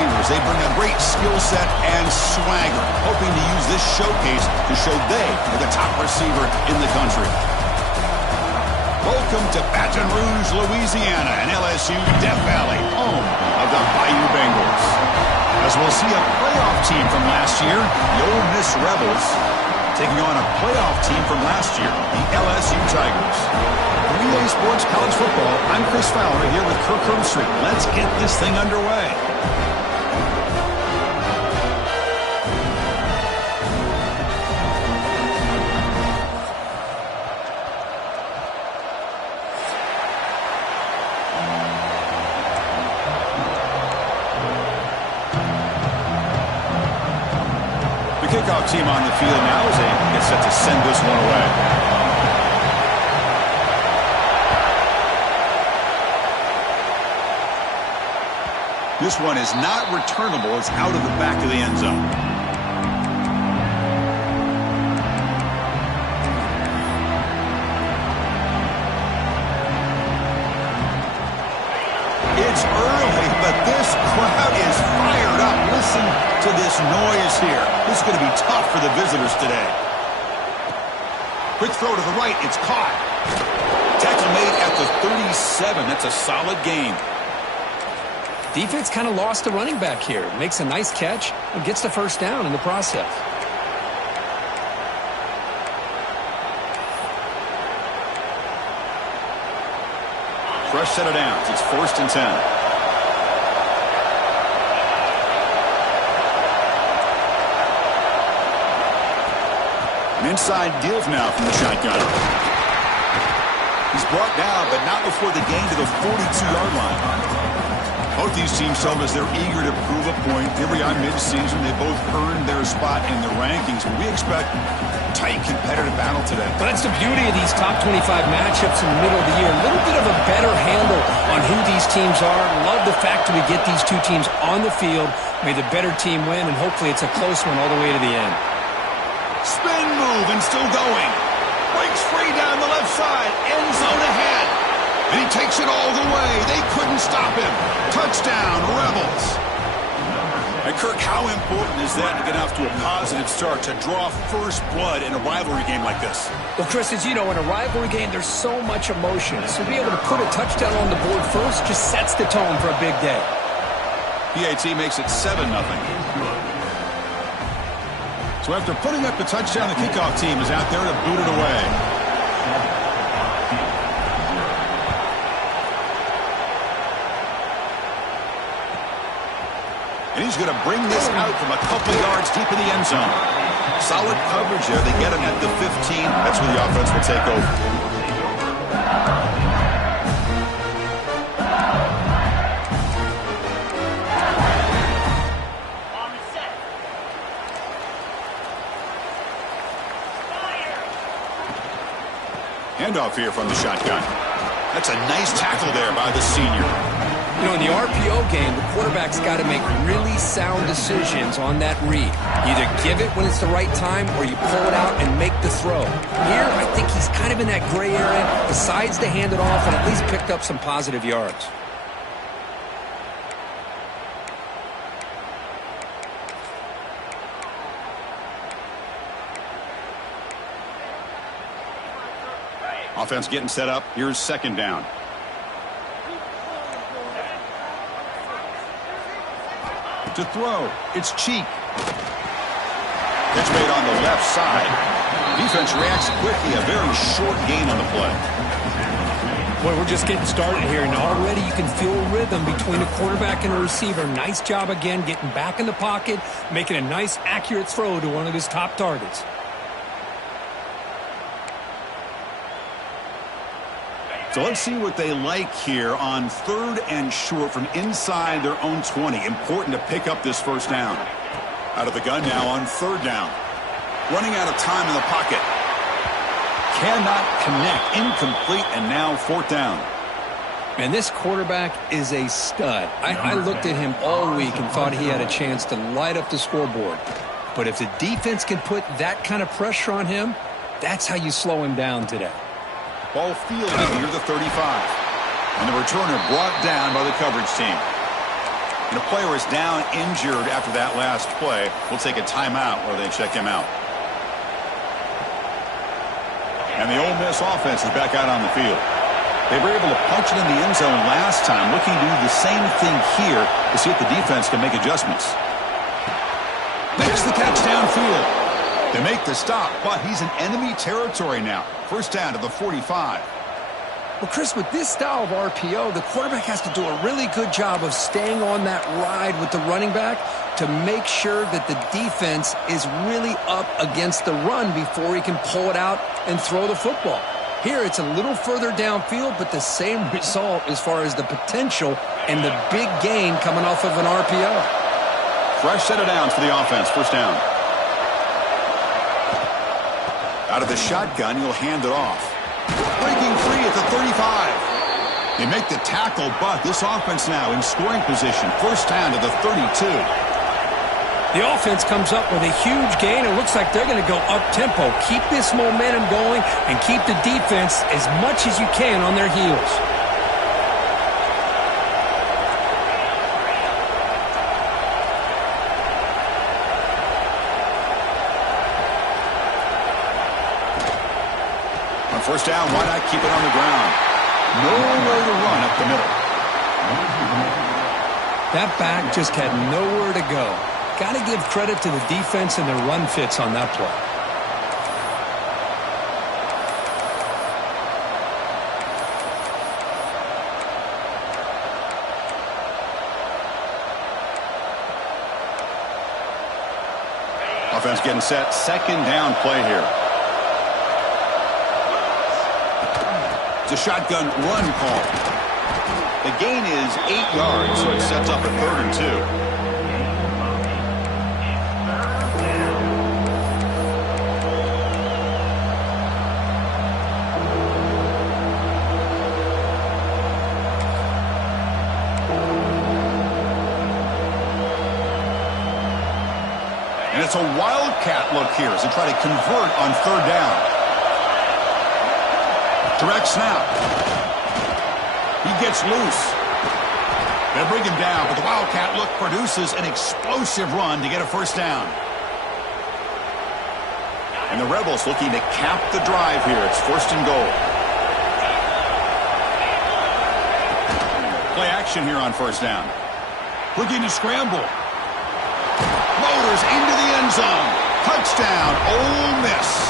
receivers. They bring a great skill set and swagger, hoping to use this showcase to show they are the top receiver in the country. Welcome to Baton Rouge, Louisiana, and LSU Death Valley, home of the Bayou Bengals. As we'll see a playoff team from last year, the Ole Miss Rebels, taking on a playoff team from last year, the LSU Tigers. For EA Sports College Football, I'm Chris Fowler here with Kirk Herbstreit. Let's get this thing underway. Kickoff team on the field now as they get set to send this one away. This one is not returnable. It's out of the back of the end zone. It's early, but this crowd is fired up. Listen to this noise here. This is going to be tough for the visitors today. Quick throw to the right. It's caught. Tackle made at the 37. That's a solid gain. Defense kind of lost the running back here. Makes a nice catch and gets the first down in the process. Fresh set of downs. It's 1st and 10. An inside give now from the shotgun. He's brought down, but not before the gain to the 42-yard line. Both these teams told us they're eager to prove a point. Here we are mid-season. They both earned their spot in the rankings. We expect tight, competitive battle today. But that's the beauty of these top 25 matchups in the middle of the year. A little bit of a better handle on who these teams are. Love the fact that we get these two teams on the field. May the better team win, and hopefully it's a close one all the way to the end. Spin move and still going. Breaks free down the left side. End zone ahead. And he takes it all the way. They couldn't stop him. Touchdown, Rebels. And Kirk, how important is that to get off to a positive start, to draw first blood in a rivalry game like this? Well, Chris, as you know, in a rivalry game, there's so much emotion. So to be able to put a touchdown on the board first just sets the tone for a big day. PAT makes it 7-0. So after putting up the touchdown, the kickoff team is out there to boot it away. And he's going to bring this out from a couple yards deep in the end zone. Solid coverage there. They get him at the 15. That's where the offense will take over. Handoff here from the shotgun. That's a nice tackle there by the senior. You know, in the RPO game, the quarterback's got to make really sound decisions on that read. You either give it when it's the right time or you pull it out and make the throw. Here, I think he's kind of in that gray area, decides to hand it off and at least picked up some positive yards. Offense getting set up. Here's 2nd down. To throw. It's Cheek. Pitch made on the left side. Defense reacts quickly. A very short gain on the play. Boy, we're just getting started here, and already you can feel a rhythm between a quarterback and a receiver. Nice job again getting back in the pocket, making a nice, accurate throw to one of his top targets. So let's see what they like here on 3rd and short from inside their own 20. Important to pick up this first down. Out of the gun now on 3rd down. Running out of time in the pocket. Cannot connect. Incomplete, and now 4th down. And this quarterback is a stud. I looked at him all week and thought he had a chance to light up the scoreboard. But if the defense can put that kind of pressure on him, that's how you slow him down today. Ball fielded near the 35. And the returner brought down by the coverage team. And a player is down injured after that last play. We'll take a timeout where they check him out. And the Ole Miss offense is back out on the field. They were able to punch it in the end zone last time, looking to do the same thing here to see if the defense can make adjustments. Makes the catch downfield. They make the stop, but he's in enemy territory now. First down to the 45. Well, Chris, with this style of RPO, the quarterback has to do a really good job of staying on that ride with the running back to make sure that the defense is really up against the run before he can pull it out and throw the football. Here, it's a little further downfield, but the same result as far as the potential and the big gain coming off of an RPO. Fresh set of downs for the offense. First down. Out of the shotgun, he'll hand it off. Breaking free at the 35. They make the tackle, but this offense now in scoring position. First down to the 32. The offense comes up with a huge gain. It looks like they're going to go up-tempo. Keep this momentum going and keep the defense as much as you can on their heels. On first down, why not keep it on the ground? Nowhere to run up the middle. That back just had nowhere to go. Got to give credit to the defense and their run fits on that play. Offense getting set. Second down play here. It's a shotgun run call. The gain is 8 yards, so it sets up a 3rd and 2. And it's a wildcat look here as they try to convert on 3rd down. Direct snap. He gets loose. They bring him down, but the wildcat look produces an explosive run to get a first down. And the Rebels looking to cap the drive here. It's 1st and goal. Play action here on 1st down. Looking to scramble. Motors into the end zone. Touchdown, Ole Miss.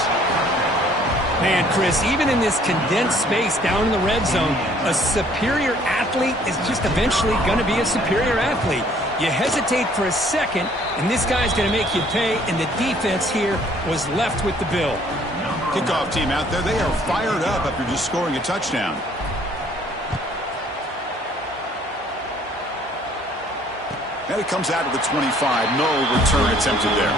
Man, Chris, even in this condensed space down in the red zone, a superior athlete is just eventually going to be a superior athlete. You hesitate for a second, and this guy's going to make you pay, and the defense here was left with the bill. Kickoff team out there, they are fired up after just scoring a touchdown. And it comes out of the 25. No return attempted there.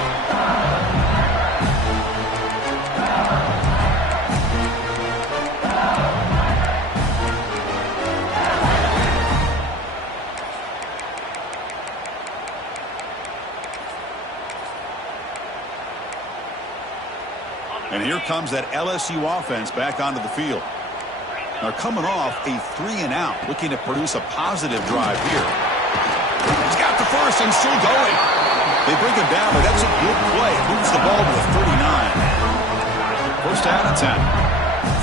And here comes that LSU offense back onto the field. They're coming off a 3-and-out, looking to produce a positive drive here. He's got the first and still going. They bring him down, but that's a good play. Moves the ball to the 39. First down and 10.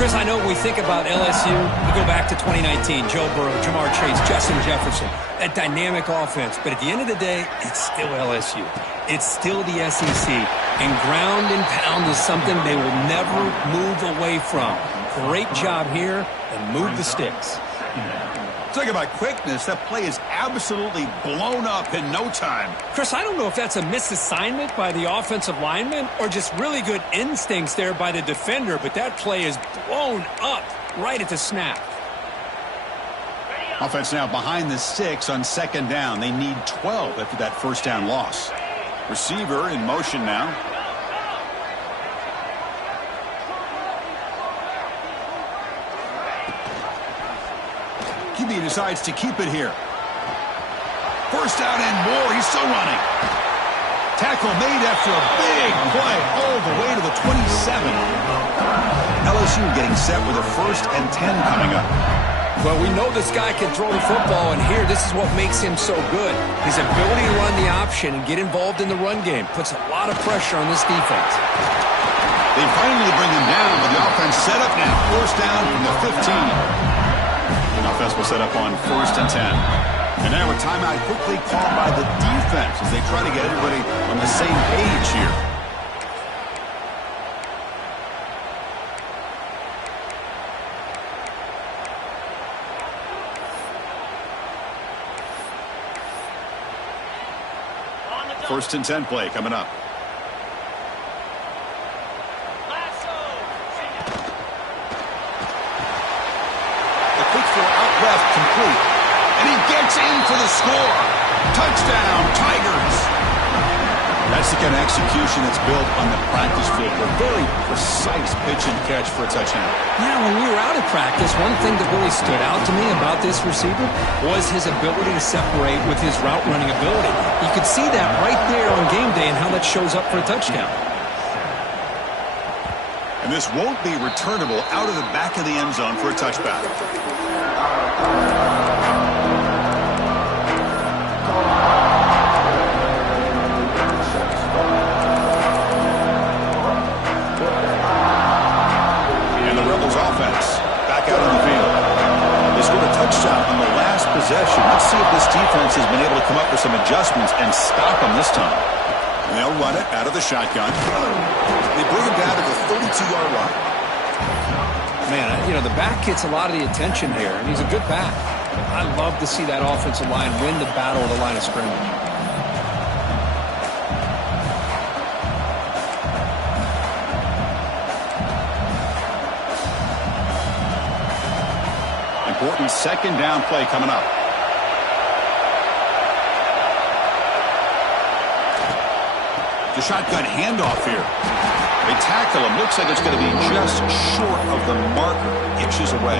Chris, I know when we think about LSU, we go back to 2019, Joe Burrow, Jamar Chase, Justin Jefferson, that dynamic offense. But at the end of the day, it's still LSU. It's still the SEC. And ground and pound is something they will never move away from. Great job here, and move the sticks. Talk about quickness. That play is absolutely blown up in no time. Chris, I don't know if that's a misassignment by the offensive lineman or just really good instincts there by the defender, but that play is blown up right at the snap. Offense now behind the 6 on 2nd down. They need 12 after that first down loss. Receiver in motion now. QB decides to keep it here. First down and more. He's still running. Tackle made after a big play all the way to the 27. LSU getting set with a 1st and 10 coming up. Well, we know this guy can throw the football, and here, this is what makes him so good. His ability to run the option and get involved in the run game puts a lot of pressure on this defense. They finally bring him down, but the offense set up now. First down from the 15. The offense will set up on 1st and 10. And now a timeout quickly called by the defense as they try to get everybody on the same page here. First and 10 play coming up. The quick throw out left complete. And he gets in for the score. Touchdown, Tigers. That's the kind of execution that's built on the practice field. A very precise pitch and catch for a touchdown. Yeah, when we were out of practice, one thing that really stood out to me about this receiver was his ability to separate with his route running ability. You could see that right there on game day and how that shows up for a touchdown. And this won't be returnable out of the back of the end zone for a touchback. Out on the field. They scored a touchdown on the last possession. Let's see if this defense has been able to come up with some adjustments and stop them this time. And they'll run it out of the shotgun. They bring him down to the 32-yard line. Man, you know, the back gets a lot of the attention here, and he's a good back. I love to see that offensive line win the battle of the line of scrimmage. Important second down play coming up. The shotgun handoff here. They tackle him. Looks like it's going to be just short of the marker. Inches away.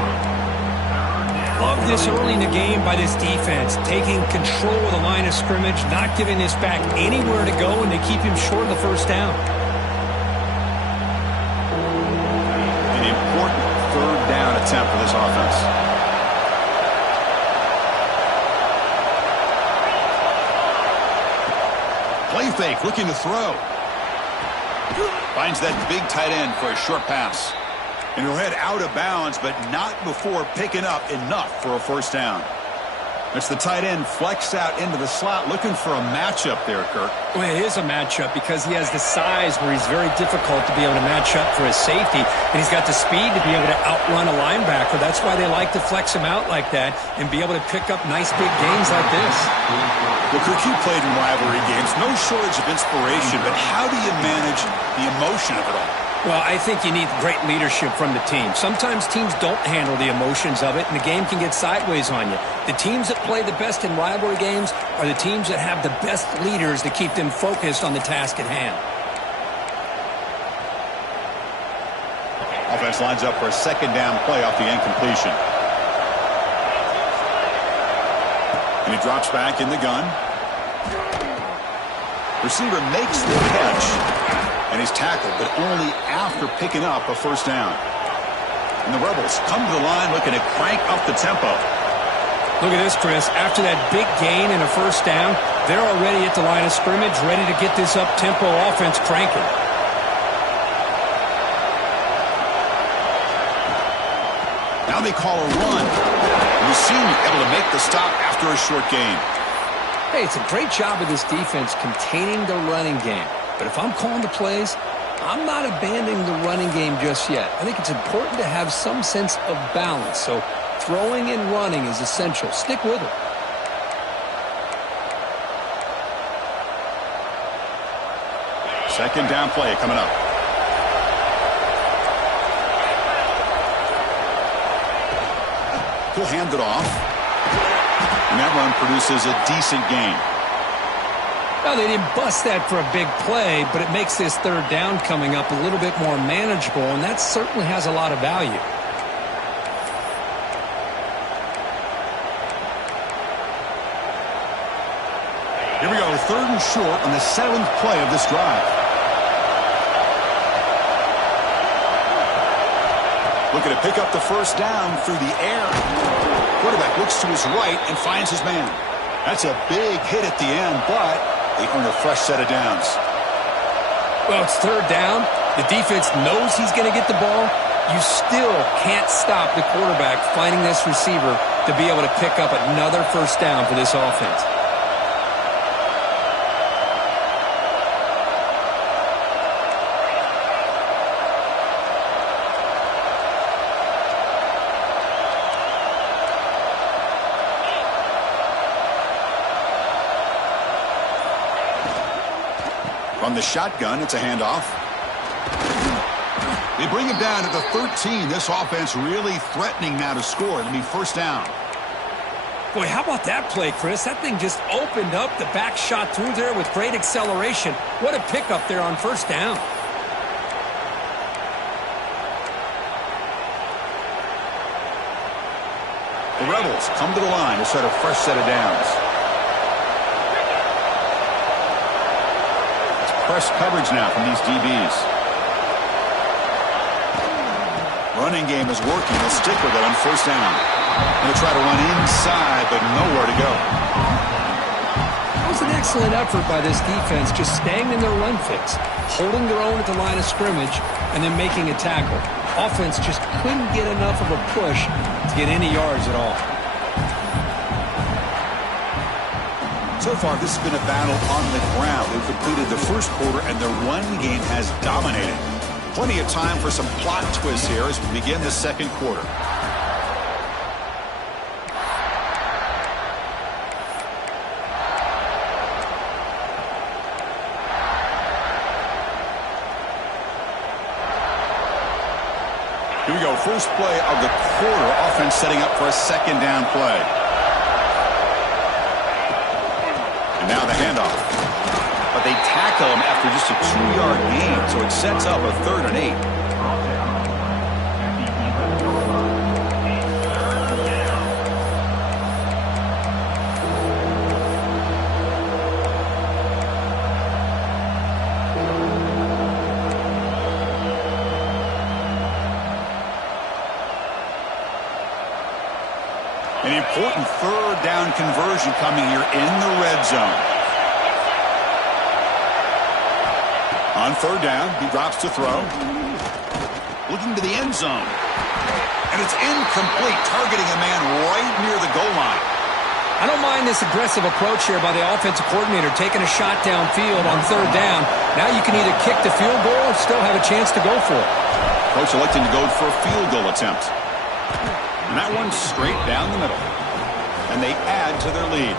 Love this early in the game by this defense. Taking control of the line of scrimmage, not giving this back anywhere to go, and they keep him short of the first down. An important third down attempt for this offense. Play fake, looking to throw. Finds that big tight end for a short pass. And he'll head out of bounds, but not before picking up enough for a first down. It's the tight end flexed out into the slot, looking for a matchup there, Kirk. Well, it is a matchup because he has the size where he's very difficult to be able to match up for his safety, and he's got the speed to be able to outrun a linebacker. That's why they like to flex him out like that and be able to pick up nice big gains like this. Well, Kirk, you played in rivalry games. No shortage of inspiration, but how do you manage the emotion of it all? Well, I think you need great leadership from the team. Sometimes teams don't handle the emotions of it, and the game can get sideways on you. The teams that play the best in rivalry games are the teams that have the best leaders to keep them focused on the task at hand. Offense lines up for a second down play off the incompletion. And he drops back in the gun. Receiver makes the catch. And he's tackled, but only after picking up a first down. And the Rebels come to the line looking to crank up the tempo. Look at this, Chris. After that big gain and a first down, they're already at the line of scrimmage, ready to get this up-tempo offense cranking. Now they call a run. Lucine able to make the stop after a short gain. Hey, it's a great job of this defense containing the running game. But if I'm calling the plays, I'm not abandoning the running game just yet. I think it's important to have some sense of balance. So throwing and running is essential. Stick with it. Second down play coming up. He'll hand it off. And that run produces a decent gain. Well, they didn't bust that for a big play, but it makes this third down coming up a little bit more manageable, and that certainly has a lot of value. Here we go, third and short on the 7th play of this drive. Looking to pick up the first down through the air. Quarterback looks to his right and finds his man. That's a big hit at the end, but they earn a fresh set of downs. Well, it's third down. The defense knows he's going to get the ball. You still can't stop the quarterback finding this receiver to be able to pick up another first down for this offense. From the shotgun, it's a handoff. They bring him down at the 13. This offense really threatening now to score. It'll be first down. Boy, how about that play, Chris? That thing just opened up. The back shot through there with great acceleration. What a pickup there on first down. The Rebels come to the line to set a fresh set of downs. It's press coverage now from these DBs. Running game is working. They'll stick with it on first down. Going to try to run inside, but nowhere to go. That was an excellent effort by this defense, just staying in their run fix, holding their own at the line of scrimmage, and then making a tackle. Offense just couldn't get enough of a push to get any yards at all. So far, this has been a battle on the ground. They've completed the first quarter, and their run game has dominated. Plenty of time for some plot twists here as we begin the second quarter. Here we go. First play of the quarter. Offense setting up for a second down play. And now the handoff. But they tackle him after just a 2-yard gain, so it sets up a 3rd and 8. An important 3rd down conversion coming here in the red zone. On 3rd down, he drops to throw. Looking to the end zone. And it's incomplete, targeting a man right near the goal line. I don't mind this aggressive approach here by the offensive coordinator, taking a shot downfield on 3rd down. Now you can either kick the field goal or still have a chance to go for it. Coach electing to go for a field goal attempt. And that one's straight down the middle. And they add to their lead.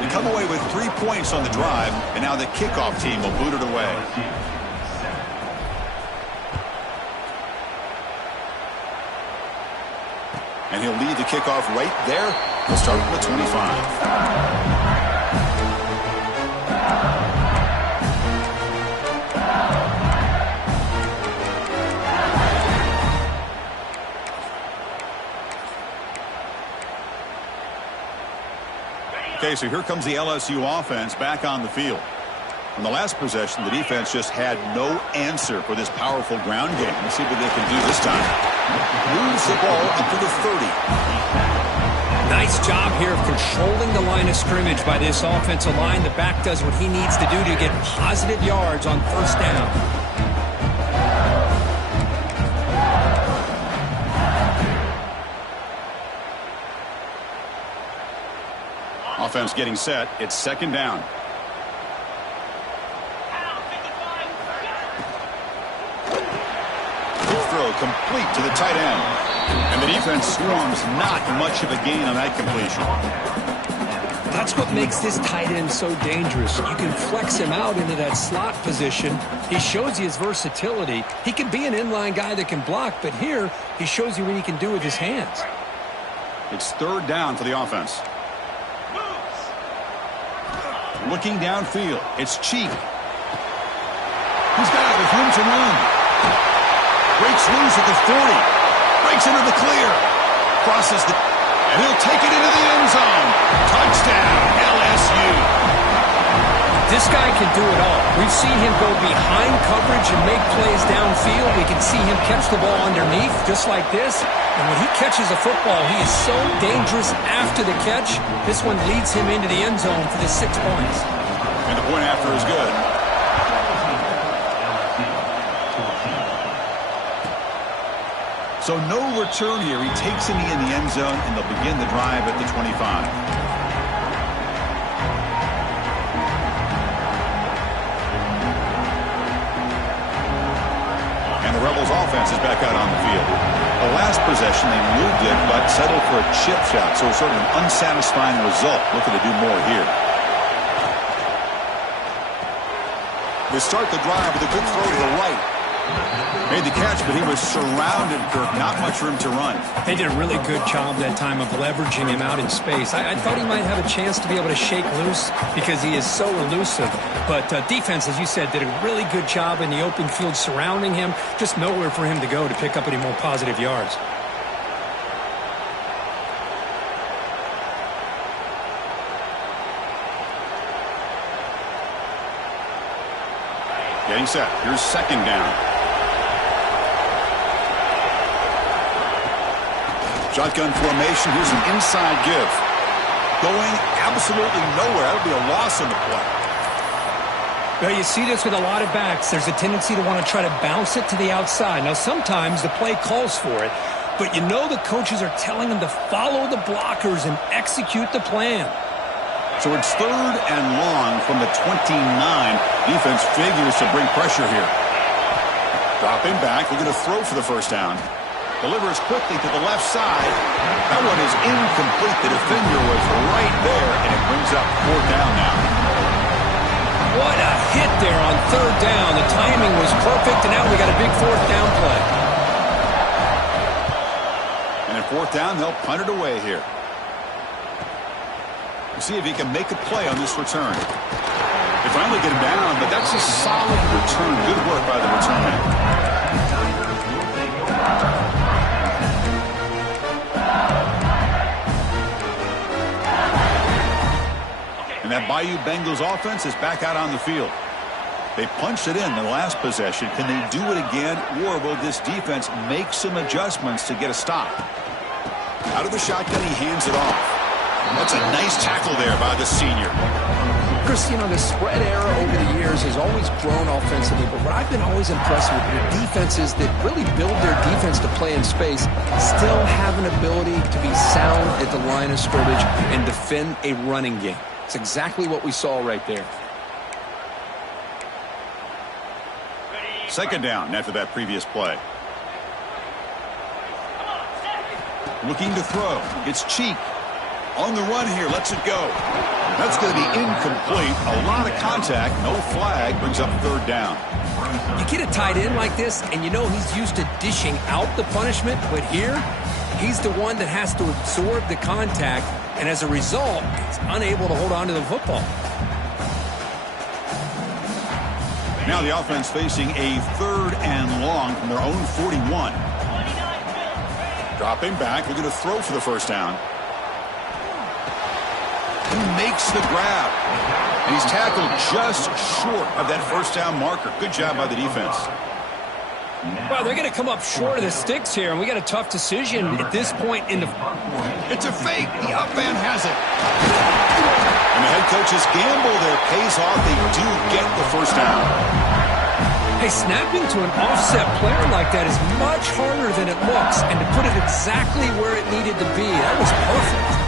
They come away with 3 points on the drive, and now the kickoff team will boot it away. And he'll lead the kickoff right there. He'll start from the 25. Okay, so here comes the LSU offense back on the field. On the last possession, the defense just had no answer for this powerful ground game. Let's see what they can do this time. Moves the ball into the 30. Nice job here of controlling the line of scrimmage by this offensive line. The back does what he needs to do to get positive yards on first down. Offense getting set. It's 2nd down. Throw complete to the tight end. And the defense swarms, not much of a gain on that completion. That's what makes this tight end so dangerous. You can flex him out into that slot position. He shows you his versatility. He can be an inline guy that can block, but here he shows you what he can do with his hands. It's 3rd down for the offense. Looking downfield, it's Cheek. He's got it with room to run. Breaks loose at the 40. Breaks into the clear. Crosses the... And he'll take it into the end zone. Touchdown, LSU. This guy can do it all. We've seen him go behind coverage and make plays downfield. We can see him catch the ball underneath, just like this. And when he catches a football, he is so dangerous after the catch. This one leads him into the end zone for the 6 points. And the point after is good. So no return here. He takes him in the end zone, and they'll begin the drive at the 25. The Rebels offense is back out on the field. The last possession, they moved it, but settled for a chip shot, so sort of an unsatisfying result. Looking to do more here. They start the drive with a good throw to the right. Made the catch, but he was surrounded, Kirk. Not much room to run. They did a really good job that time of leveraging him out in space. I thought he might have a chance to be able to shake loose because he is so elusive. But defense, as you said, did a really good job in the open field surrounding him. Just nowhere for him to go to pick up any more positive yards. Getting set. Here's second down. Shotgun formation. Here's an inside give. Going absolutely nowhere. That'll be a loss in the play. Well, you see this with a lot of backs. There's a tendency to want to try to bounce it to the outside. Now, sometimes the play calls for it, but you know the coaches are telling them to follow the blockers and execute the plan. So it's third and long from the 29. Defense figures to bring pressure here. Dropping back. We're going to throw for the first down. Delivers quickly to the left side. That one is incomplete. The defender was right there, and it brings up fourth down now. What a hit there on third down. The timing was perfect, and now we got a big fourth down play. And at fourth down, they'll punt it away here. We'll see if he can make a play on this return. They finally get him down, but that's a solid return. Good work by the return man. And that Bayou Bengals offense is back out on the field. They punched it in the last possession. Can they do it again, or will this defense make some adjustments to get a stop? Out of the shotgun, he hands it off. That's a nice tackle there by the senior. Chris, you know, the spread era over the years has always grown offensively, but what I've been always impressed with the defenses that really build their defense to play in space still have an ability to be sound at the line of scrimmage and defend a running game. It's exactly what we saw right there. Second down after that previous play. Looking to throw. It's Cheek. On the run here. Lets it go. That's going to be incomplete. A lot of contact. No flag. Brings up third down. You get a tight end like this, and you know he's used to dishing out the punishment, but here, he's the one that has to absorb the contact, and as a result, he's unable to hold on to the football. Now the offense facing a third and long from their own 41. Dropping back. We're going to throw for the first down. He makes the grab. And he's tackled just short of that first down marker. Good job by the defense. Well, they're going to come up short of the sticks here, and we got a tough decision at this point in the... It's a fake. The up man has it. And the head coach's gamble there pays off. They do get the first down. Hey, snapping to an offset player like that is much harder than it looks, and to put it exactly where it needed to be, that was perfect.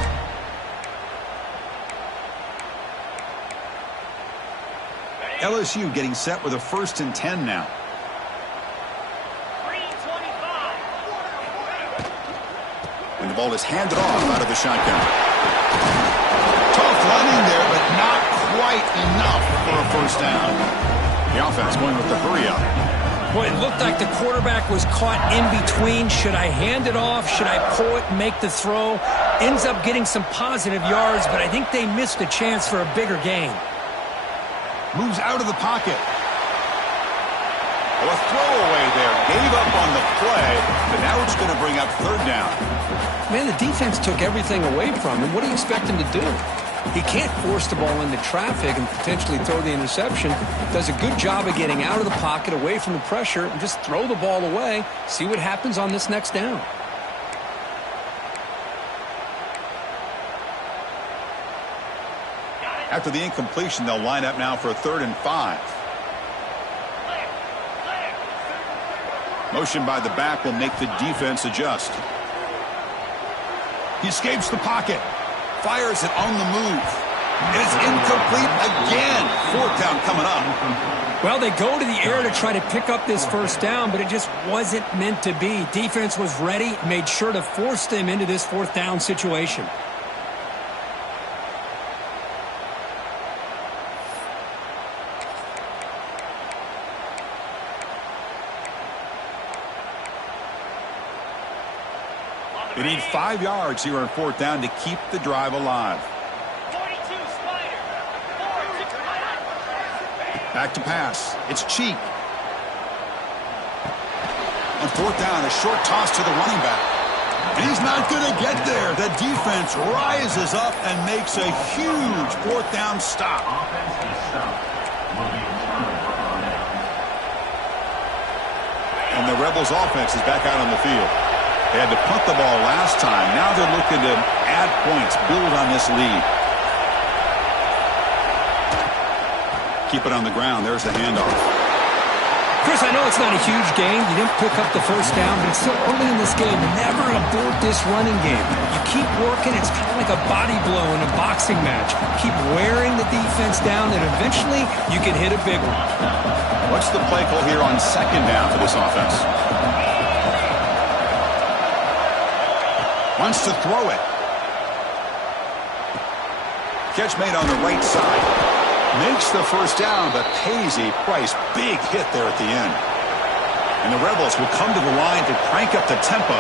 LSU getting set with a 1st and 10 now. And the ball is handed off out of the shotgun. Tough running there, but not quite enough for a first down. The offense going with the hurry up. Boy, it looked like the quarterback was caught in between. Should I hand it off? Should I pull it and make the throw? Ends up getting some positive yards, but I think they missed a chance for a bigger gain. Moves out of the pocket. Well, a throwaway there. Gave up on the play, but now it's going to bring up third down. Man, the defense took everything away from him. What do you expect him to do? He can't force the ball into traffic and potentially throw the interception. Does a good job of getting out of the pocket, away from the pressure, and just throw the ball away. See what happens on this next down. After the incompletion, they'll line up now for a 3rd and 5. Motion by the back will make the defense adjust. He escapes the pocket. Fires it on the move. It is incomplete again. 4th down coming up. Well, they go to the air to try to pick up this 1st down, but it just wasn't meant to be. Defense was ready, made sure to force them into this 4th down situation. They need 5 yards here on 4th down to keep the drive alive. Back to pass. It's Cheek. On 4th down, a short toss to the running back. And he's not going to get there. The defense rises up and makes a huge 4th down stop. And the Rebels offense is back out on the field. They had to punt the ball last time. Now they're looking to add points, build on this lead. Keep it on the ground. There's the handoff. Chris, I know it's not a huge gain. You didn't pick up the 1st down, but it's still early in this game. Never abort this running game. You keep working. It's kind of like a body blow in a boxing match. Keep wearing the defense down, and eventually you can hit a big one. What's the play call here on 2nd down for this offense? Wants to throw it. Catch made on the right side. Makes the 1st down, but pays a price. Big hit there at the end. And the Rebels will come to the line to crank up the tempo.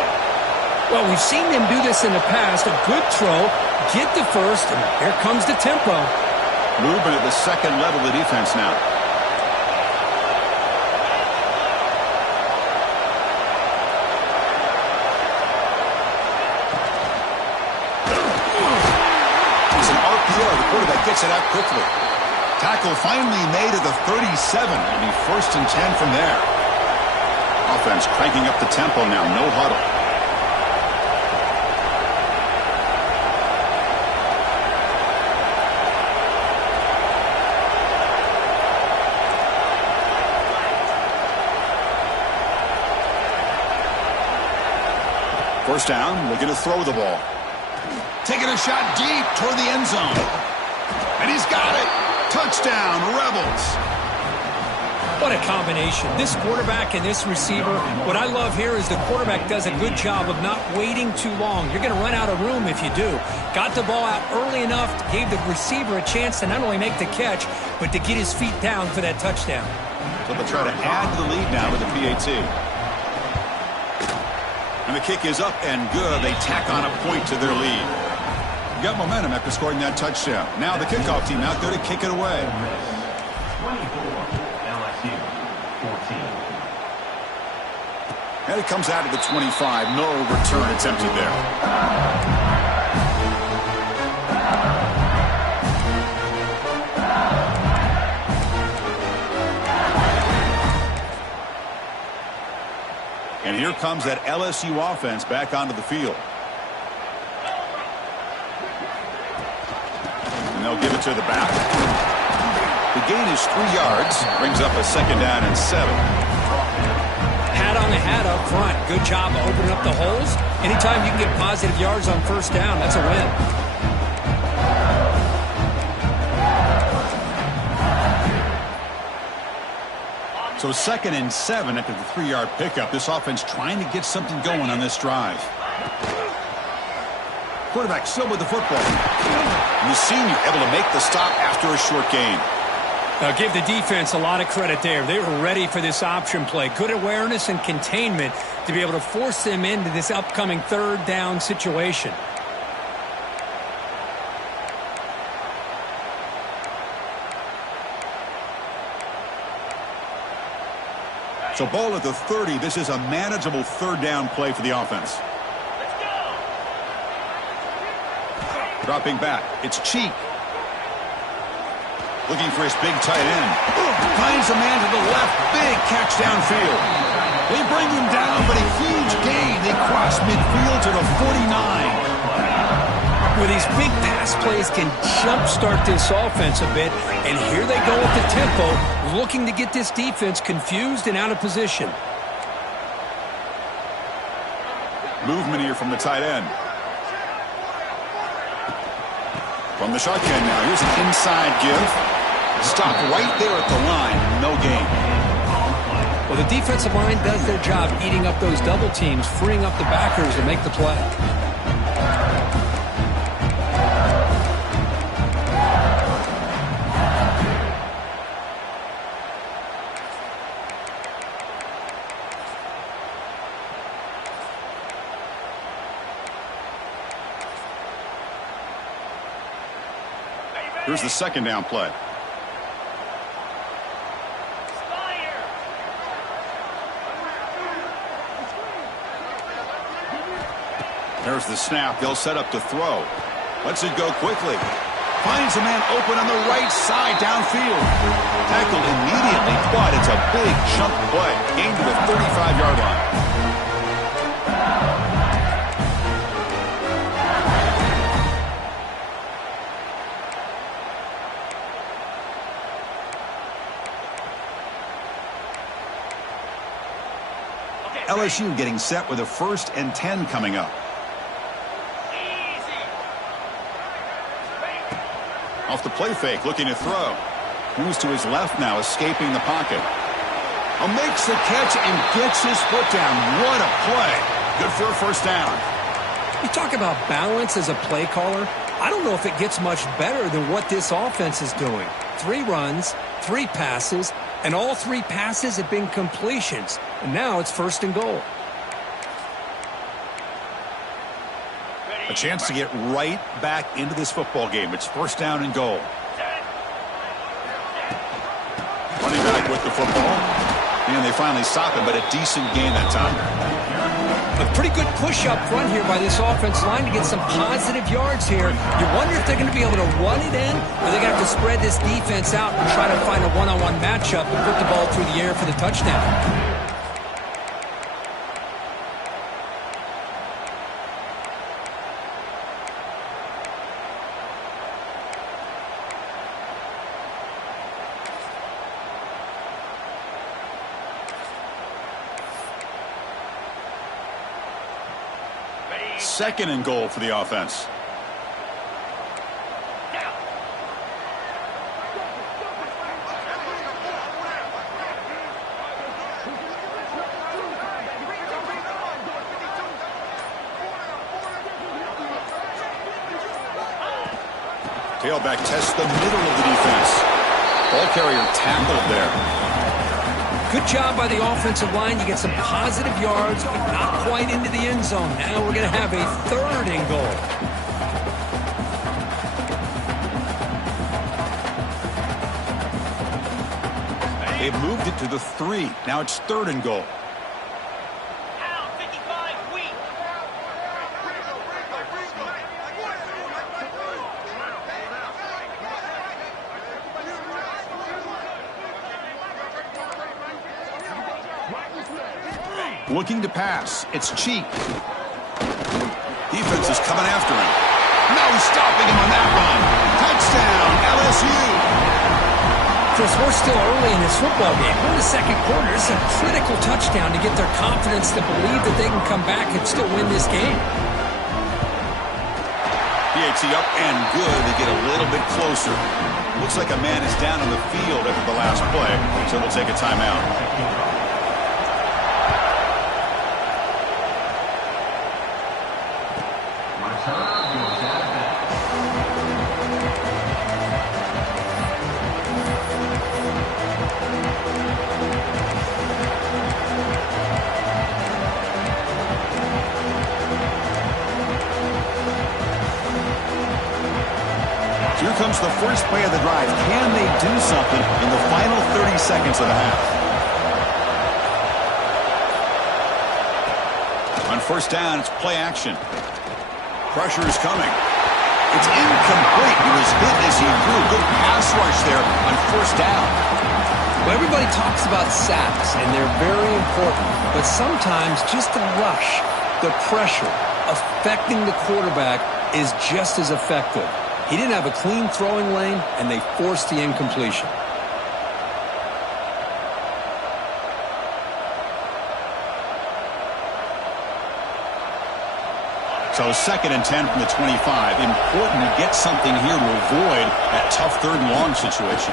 Well, we've seen them do this in the past. A good throw, get the 1st, and here comes the tempo. Movement at the 2nd level of the defense now. Quarterback gets it out quickly. Tackle finally made at the 37. It'll be 1st and 10 from there. Offense cranking up the tempo now. No huddle. First down, looking to throw the ball. Taking a shot deep toward the end zone. And he's got it. Touchdown, Rebels. What a combination. This quarterback and this receiver. What I love here is the quarterback does a good job of not waiting too long. You're going to run out of room if you do. Got the ball out early enough, gave the receiver a chance to not only make the catch, but to get his feet down for that touchdown. So they'll try to add to the lead now with the PAT. And the kick is up and good. They tack on a point to their lead. Got momentum after scoring that touchdown. Now the kickoff team out there to kick it away. 24, LSU, 14. And it comes out of the 25. No return attempted there. And here comes that LSU offense back onto the field. And they'll give it to the back. The gain is 3 yards. Brings up a 2nd down and 7. Hat on the hat up front. Good job of opening up the holes. Anytime you can get positive yards on 1st down, that's a win. So 2nd and 7 after the 3-yard pickup. This offense trying to get something going on this drive. Quarterback still with the football. And the senior able to make the stop after a short gain. I'll give the defense a lot of credit there. They were ready for this option play. Good awareness and containment to be able to force them into this upcoming 3rd down situation. So ball at the 30. This is a manageable 3rd down play for the offense. Dropping back. It's Cheek. Looking for his big tight end. Finds a man to the left. Big catch downfield. They bring him down, but a huge gain. They cross midfield to the 49. Well, these big pass plays can jumpstart this offense a bit, and here they go with the tempo, looking to get this defense confused and out of position. Movement here from the tight end. From the shotgun now, here's an inside give. Stopped right there at the line. No gain. Well, the defensive line does their job eating up those double teams, freeing up the backers to make the play. Here's the second down play. There's the snap. They'll set up to throw. Lets it go quickly. Finds a man open on the right side downfield. Tackled immediately, but it's a big chunk play. Gained to the 35-yard line. LSU getting set with a 1st and 10 coming up. Off the play fake, looking to throw. Moves to his left now, escaping the pocket. Makes the catch and gets his foot down. What a play. Good for a first down. You talk about balance as a play caller. I don't know if it gets much better than what this offense is doing. 3 runs, 3 passes, and all 3 passes have been completions. And now it's 1st and goal. A chance to get right back into this football game. It's 1st down and goal. Running back with the football. And they finally stop him, but a decent gain that time. A pretty good push up front here by this offense line to get some positive yards here. You wonder if they're going to be able to run it in, or they're going to have to spread this defense out and try to find a one-on-one matchup and put the ball through the air for the touchdown. Second and goal for the offense. Tailback tests the middle of the defense. Ball carrier tackled there. Good job by the offensive line. You get some positive yards, but not quite into the end zone. Now we're going to have a 3rd and goal. They've moved it to the 3. Now it's 3rd and goal. Looking to pass. It's cheap. Defense is coming after him. No stopping him on that run. Touchdown, LSU. Chris, we're still early in this football game. We're in the 2nd quarter. This is a critical touchdown to get their confidence to believe that they can come back and still win this game. PAT up and good. They get a little bit closer. Looks like a man is down on the field after the last play, so we'll take a timeout. Here comes the first play of the drive. Can they do something in the final 30 seconds of the half? On 1st down, it's play action. Pressure is coming. It's incomplete. He was hit as he threw. Good pass rush there on first down. Well, everybody talks about sacks, and they're very important. But sometimes just the rush, the pressure, affecting the quarterback is just as effective. He didn't have a clean throwing lane, and they forced the incompletion. So 2nd and 10 from the 25. Important to get something here to avoid that tough 3rd and long situation.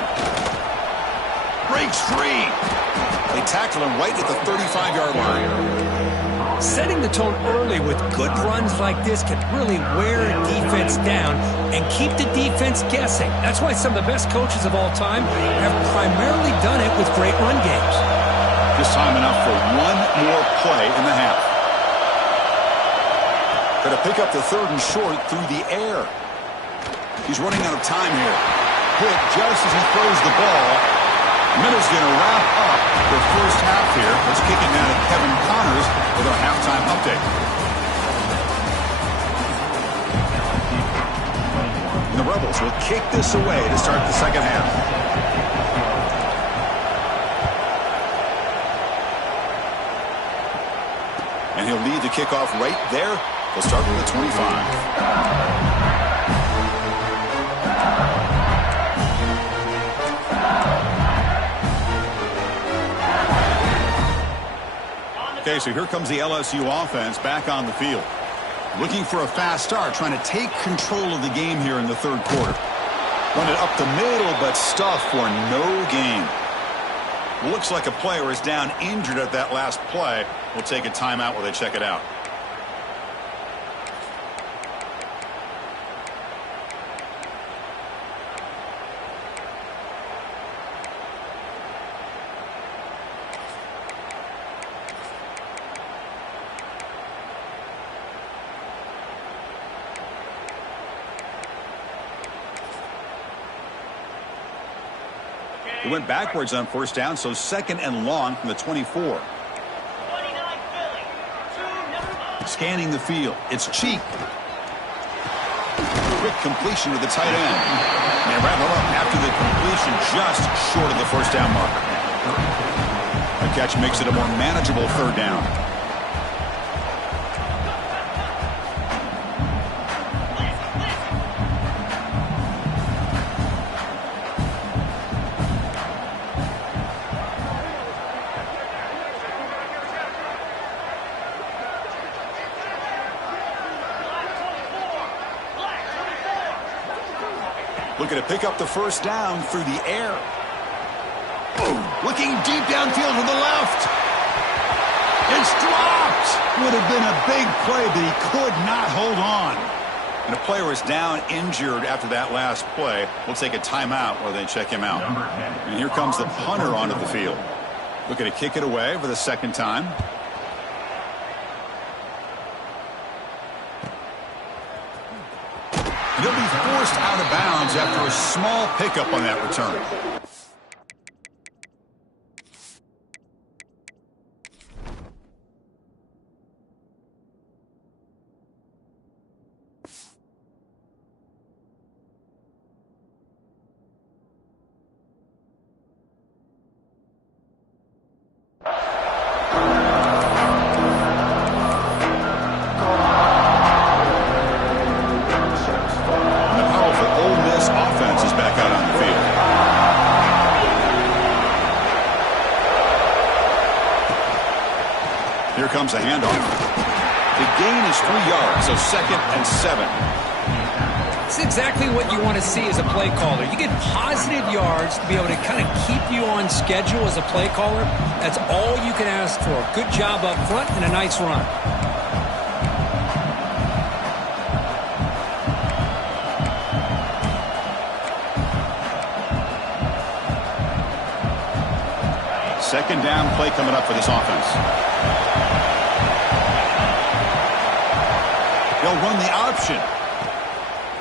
Breaks free. They tackle him right at the 35-yard line. Setting the tone early with good runs like this can really wear a defense down and keep the defense guessing. That's why some of the best coaches of all time have primarily done it with great run games. This time enough for one more play in the half. Going to pick up the 3rd and short through the air. He's running out of time here. Hit just as he throws the ball. Minute's going to wrap up the first half here. Let's kick it now to Kevin Connors with our halftime update. And the Rebels will kick this away to start the second half. And he'll lead the kickoff right there. We'll start with the 25. Okay, so here comes the LSU offense back on the field. Looking for a fast start, trying to take control of the game here in the 3rd quarter. Run it up the middle, but stuff for no gain. Looks like a player is down injured at that last play. We'll take a timeout while they check it out. It went backwards on first down, so 2nd and long from the 24. Scanning the field. It's Cheek. Quick completion to the tight end. And they wrap it up after the completion just short of the first down marker. The catch makes it a more manageable 3rd down. Looking to pick up the first down through the air. Oh, looking deep downfield to the left. It's dropped. Would have been a big play, but he could not hold on. And a player is down injured after that last play. We'll take a timeout while they check him out. And here comes the punter onto the field. Looking to kick it away for the 2nd time. He'll be forced out of bounds after a small pickup on that return. Here comes a handoff. The gain is 3 yards, so 2nd and 7. It's exactly what you want to see as a play caller. You get positive yards to be able to kind of keep you on schedule as a play caller. That's all you can ask for. Good job up front and a nice run. Second down play coming up for this offense. He'll run the option.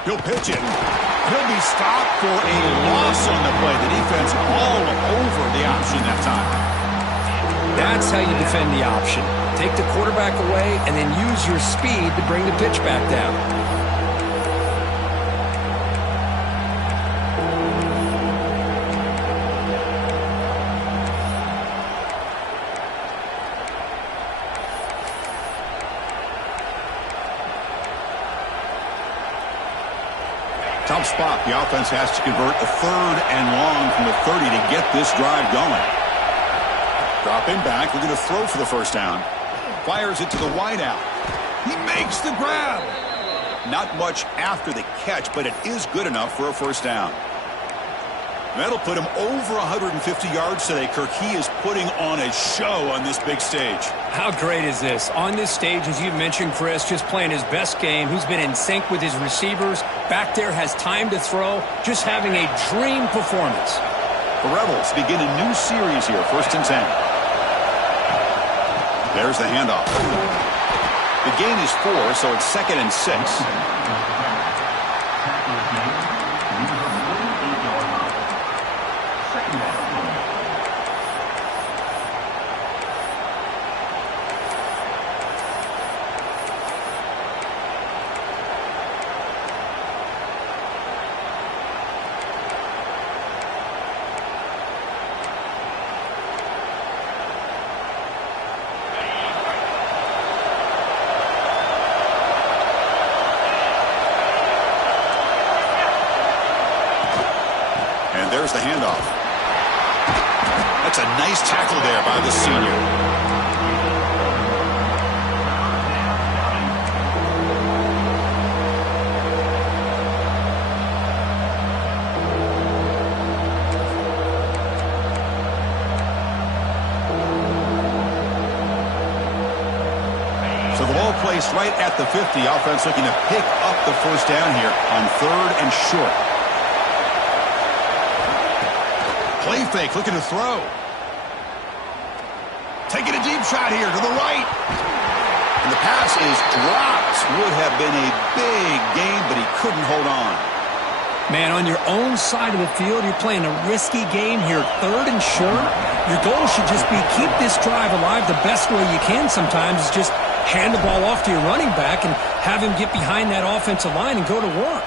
He'll pitch it. He'll be stopped for a loss on the play. The defense all over the option that time. That's how you defend the option. Take the quarterback away and then use your speed to bring the pitch back down. tough spot. The offense has to convert a 3rd and long from the 30 to get this drive going. Dropping back, looking to throw for the first down. Fires it to the wideout. He makes the grab. Not much after the catch, but it is good enough for a first down. That'll put him over 150 yards today, Kirk. He is putting on a show on this big stage. How great is this? On this stage, as you mentioned, Chris, just playing his best game. He's been in sync with his receivers. Back there, has time to throw. Just having a dream performance. The Rebels begin a new series here, 1st and 10. There's the handoff. The gain is 4, so it's 2nd and 6. There's the handoff. That's a nice tackle there by the senior. So the ball placed right at the 50. Offense looking to pick up the first down here on 3rd and short. Play fake, looking to throw. Taking a deep shot here to the right. And the pass is dropped. Would have been a big gain, but he couldn't hold on. Man, on your own side of the field, you're playing a risky game here. 3rd and short. Your goal should just be keep this drive alive the best way you can sometimes. Is just hand the ball off to your running back and have him get behind that offensive line and go to work.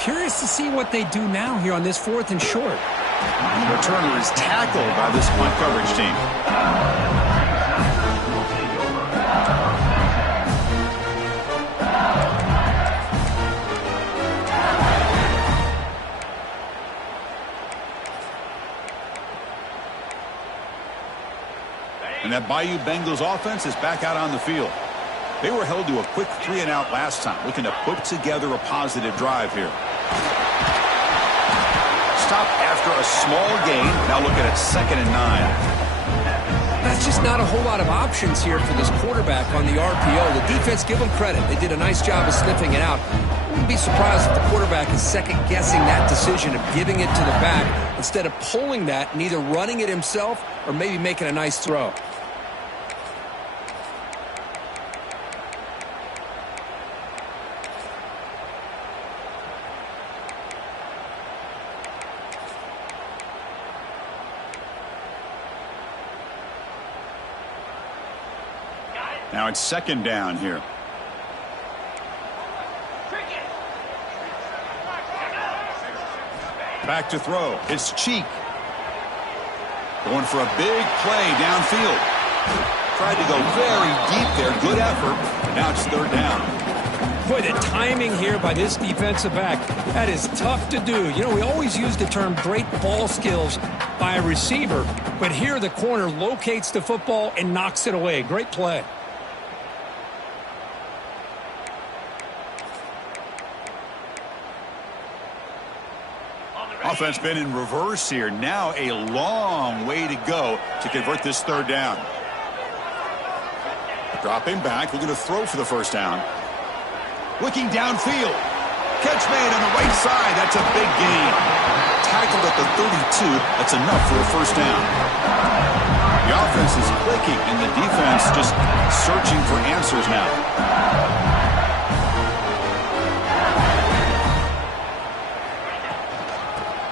Curious to see what they do now here on this 4th and short. The returner is tackled by this punt coverage team. And that Bayou Bengals offense is back out on the field. They were held to a quick 3-and-out last time, looking to put together a positive drive here. Stop after a small gain. Now looking at 2nd and 9. That's just not a whole lot of options here for this quarterback on the RPO. The defense, give them credit. They did a nice job of sniffing it out. I wouldn't be surprised if the quarterback is second-guessing that decision of giving it to the back instead of pulling that and either running it himself or maybe making a nice throw. Now it's 2nd down here. Back to throw. It's Cheek. Going for a big play downfield. Tried to go very deep there. Good effort. But now it's 3rd down. Boy, the timing here by this defensive back, that is tough to do. You know, we always use the term great ball skills by a receiver, but here the corner locates the football and knocks it away. Great play. Offense been in reverse here. Now a long way to go to convert this 3rd down. Dropping back, looking to throw for the first down. Looking downfield. Catch made on the right side. That's a big gain. Tackled at the 32. That's enough for a first down. The offense is clicking, and the defense just searching for answers now.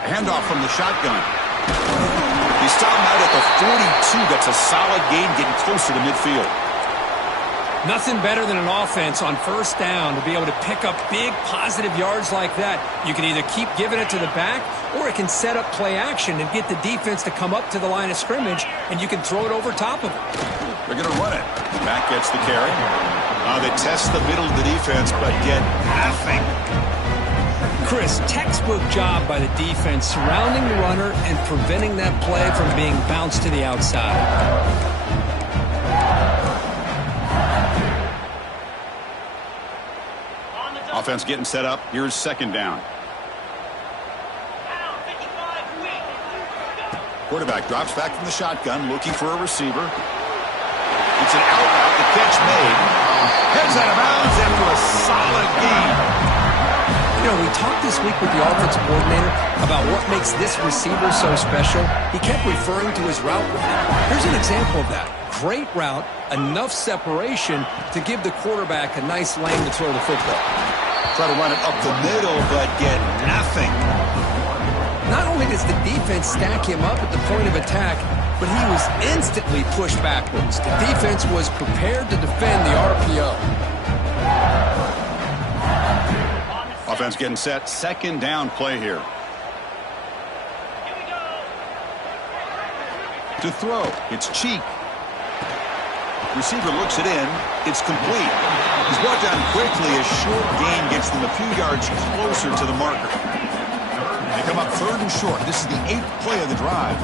Handoff from the shotgun. He stopped out at the 42. That's a solid gain, getting closer to midfield. Nothing better than an offense on first down to be able to pick up big positive yards like that. You can either keep giving it to the back, or it can set up play action and get the defense to come up to the line of scrimmage, and you can throw it over top of it. They're going to run it. Back gets the carry. They test the middle of the defense, but get nothing. Chris, textbook job by the defense surrounding the runner and preventing that play from being bounced to the outside. Offense getting set up. Here's second down. Quarterback drops back from the shotgun, looking for a receiver. It's an out route. The catch made. Heads out of bounds after a solid gain. You know, we talked this week with the offensive coordinator about what makes this receiver so special. He kept referring to his route running. Here's an example of that. Great route, enough separation to give the quarterback a nice lane to throw the football. Try to run it up the middle, but get nothing. Not only does the defense stack him up at the point of attack, but he was instantly pushed backwards. The defense was prepared to defend the RPO. Offense getting set. Second down play here. To throw. It's Cheek. Receiver looks it in. It's complete. He's brought down quickly. A short gain gets them a few yards closer to the marker. They come up third and short. This is the 8th play of the drive.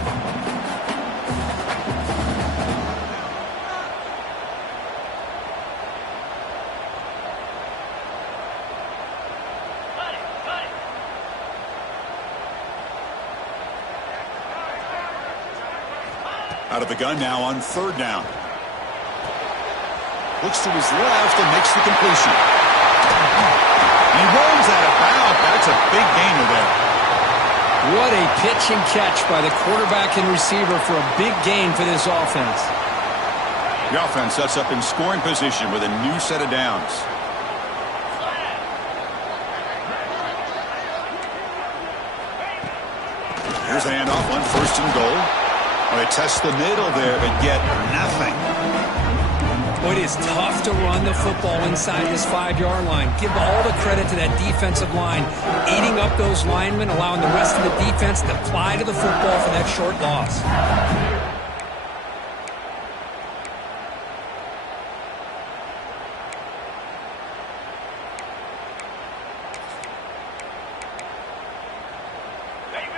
Out of the gun now on third down. Looks to his left and makes the completion. He rolls out of bounds. That's a big gainer there. What a pitch and catch by the quarterback and receiver for a big gain for this offense. The offense sets up in scoring position with a new set of downs. Here's the handoff on first and goal. They test the middle there, but get nothing. It is tough to run the football inside this 5-yard line. Give all the credit to that defensive line, eating up those linemen, allowing the rest of the defense to fly to the football for that short loss.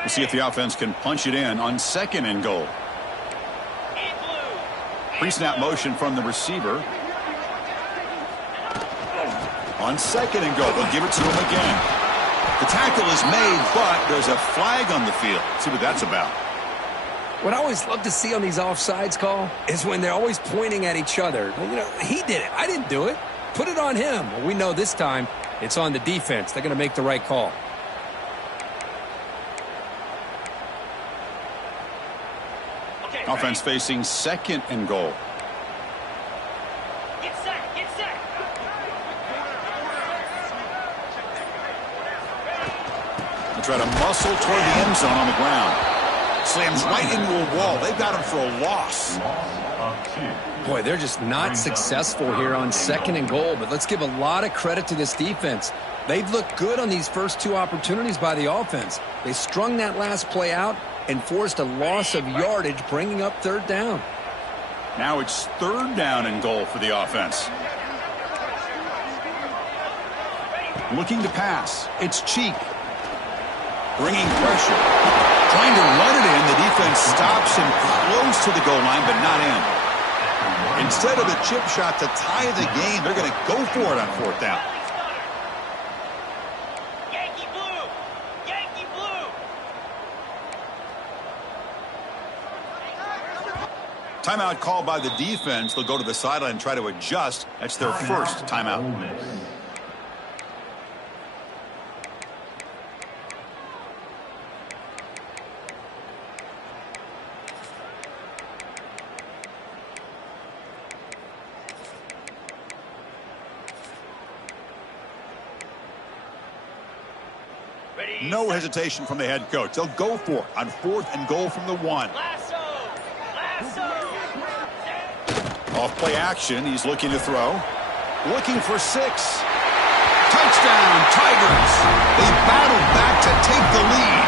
We'll see if the offense can punch it in on second and goal. Pre-snap motion from the receiver. On second and goal, they'll give it to him again. The tackle is made, but there's a flag on the field. Let's see what that's about. What I always love to see on these offsides call is when they're always pointing at each other. Well, you know, he did it. I didn't do it. Put it on him. Well, we know this time it's on the defense. They're going to make the right call. Offense facing second and goal. Get set, get set. They try to muscle toward the end zone on the ground. Slams right into a wall. They've got him for a loss. Boy, they're just not successful here on second and goal, but let's give a lot of credit to this defense. They've looked good on these first two opportunities by the offense. They strung that last play out and forced a loss of yardage, bringing up third down. Now it's third down and goal for the offense. Looking to pass. It's Cheek. Bringing pressure. Trying to run it in. The defense stops him close to the goal line, but not in. Instead of the chip shot to tie the game, they're going to go for it on fourth down. Timeout called by the defense. They'll go to the sideline and try to adjust. That's their first timeout. No hesitation from the head coach. They'll go for it on fourth and goal from the 1. Off play action. He's looking to throw. Looking for 6. Touchdown, Tigers. They battled back to take the lead.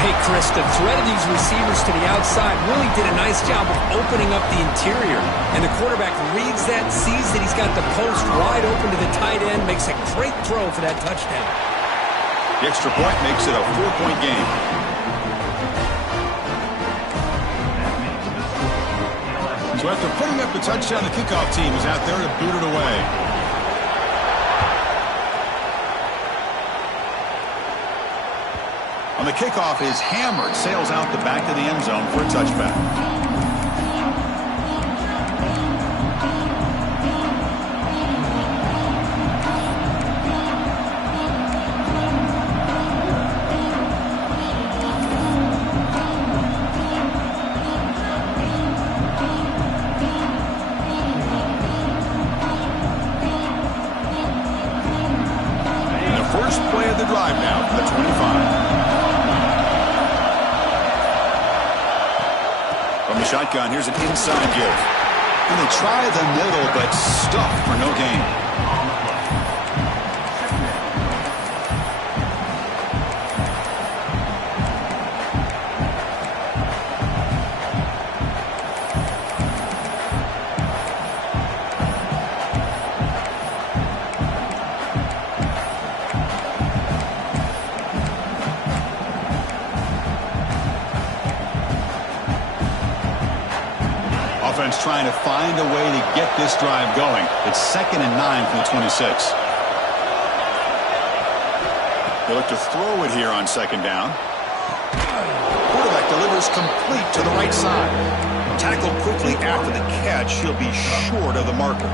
Hey, Chris, the threat of these receivers to the outside really did a nice job of opening up the interior. And the quarterback reads that, sees that he's got the post wide open to the tight end, makes a great throw for that touchdown. The extra point makes it a 4-point game. So after putting up the touchdown, the kickoff team is out there to boot it away. On the kickoff is hammered, sails out the back of the end zone for a touchback. Shotgun, here's an inside give. And they try the middle, but stuffed for no gain. Trying to find a way to get this drive going. It's 2nd and 9 from the 26. They look to throw it here on 2nd down. Quarterback delivers complete to the right side. Tackled quickly after the catch. He'll be short of the marker.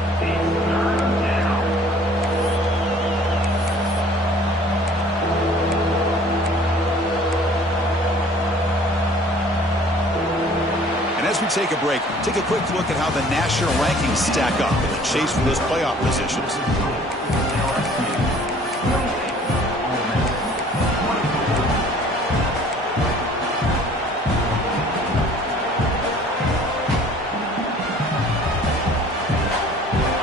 As we take a break, take a quick look at how the national rankings stack up in the chase for those playoff positions.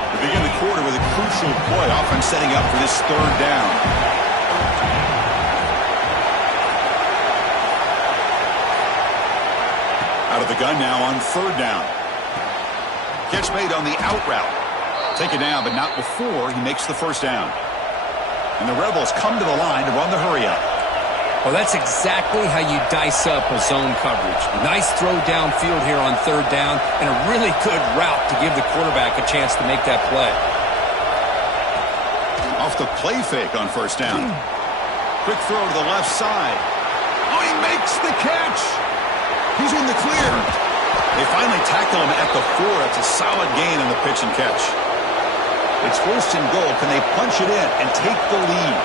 We begin the quarter with a crucial play, often setting up for this 3rd down. Out of the gun now on 3rd down. Catch made on the out route. Taken down, but not before he makes the 1st down. And the Rebels come to the line to run the hurry up. Well, that's exactly how you dice up a zone coverage. Nice throw downfield here on 3rd down, and a really good route to give the quarterback a chance to make that play. Off the play fake on 1st down. Quick throw to the left side. Oh, he makes the catch. He's in the clear. They finally tackle him at the 4. It's a solid gain on the pitch and catch. It's 1st and goal. Can they punch it in and take the lead?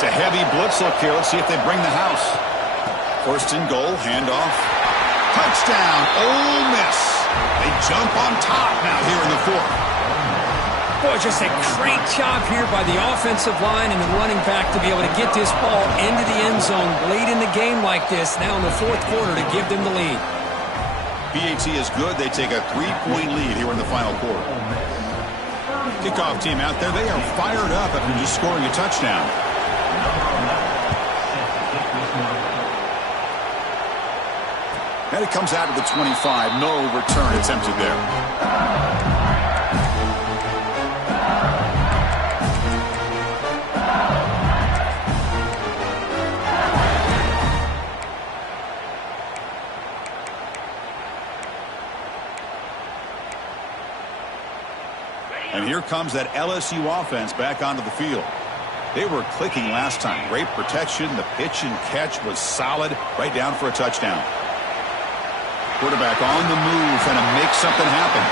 It's a heavy blitz look here. Let's see if they bring the house. 1st and goal. Handoff. Touchdown. Ole Miss. They jump on top now here in the 4th. Boy, just a great job here by the offensive line and the running back to be able to get this ball into the end zone late in the game like this, now in the 4th quarter, to give them the lead. PAT is good. They take a 3-point lead here in the final quarter. Kickoff team out there. They are fired up after just scoring a touchdown. And it comes out of the 25. No return attempted there. And here comes that LSU offense back onto the field. They were clicking last time. Great protection. The pitch and catch was solid. Right down for a touchdown. Quarterback on the move, trying to make something happen.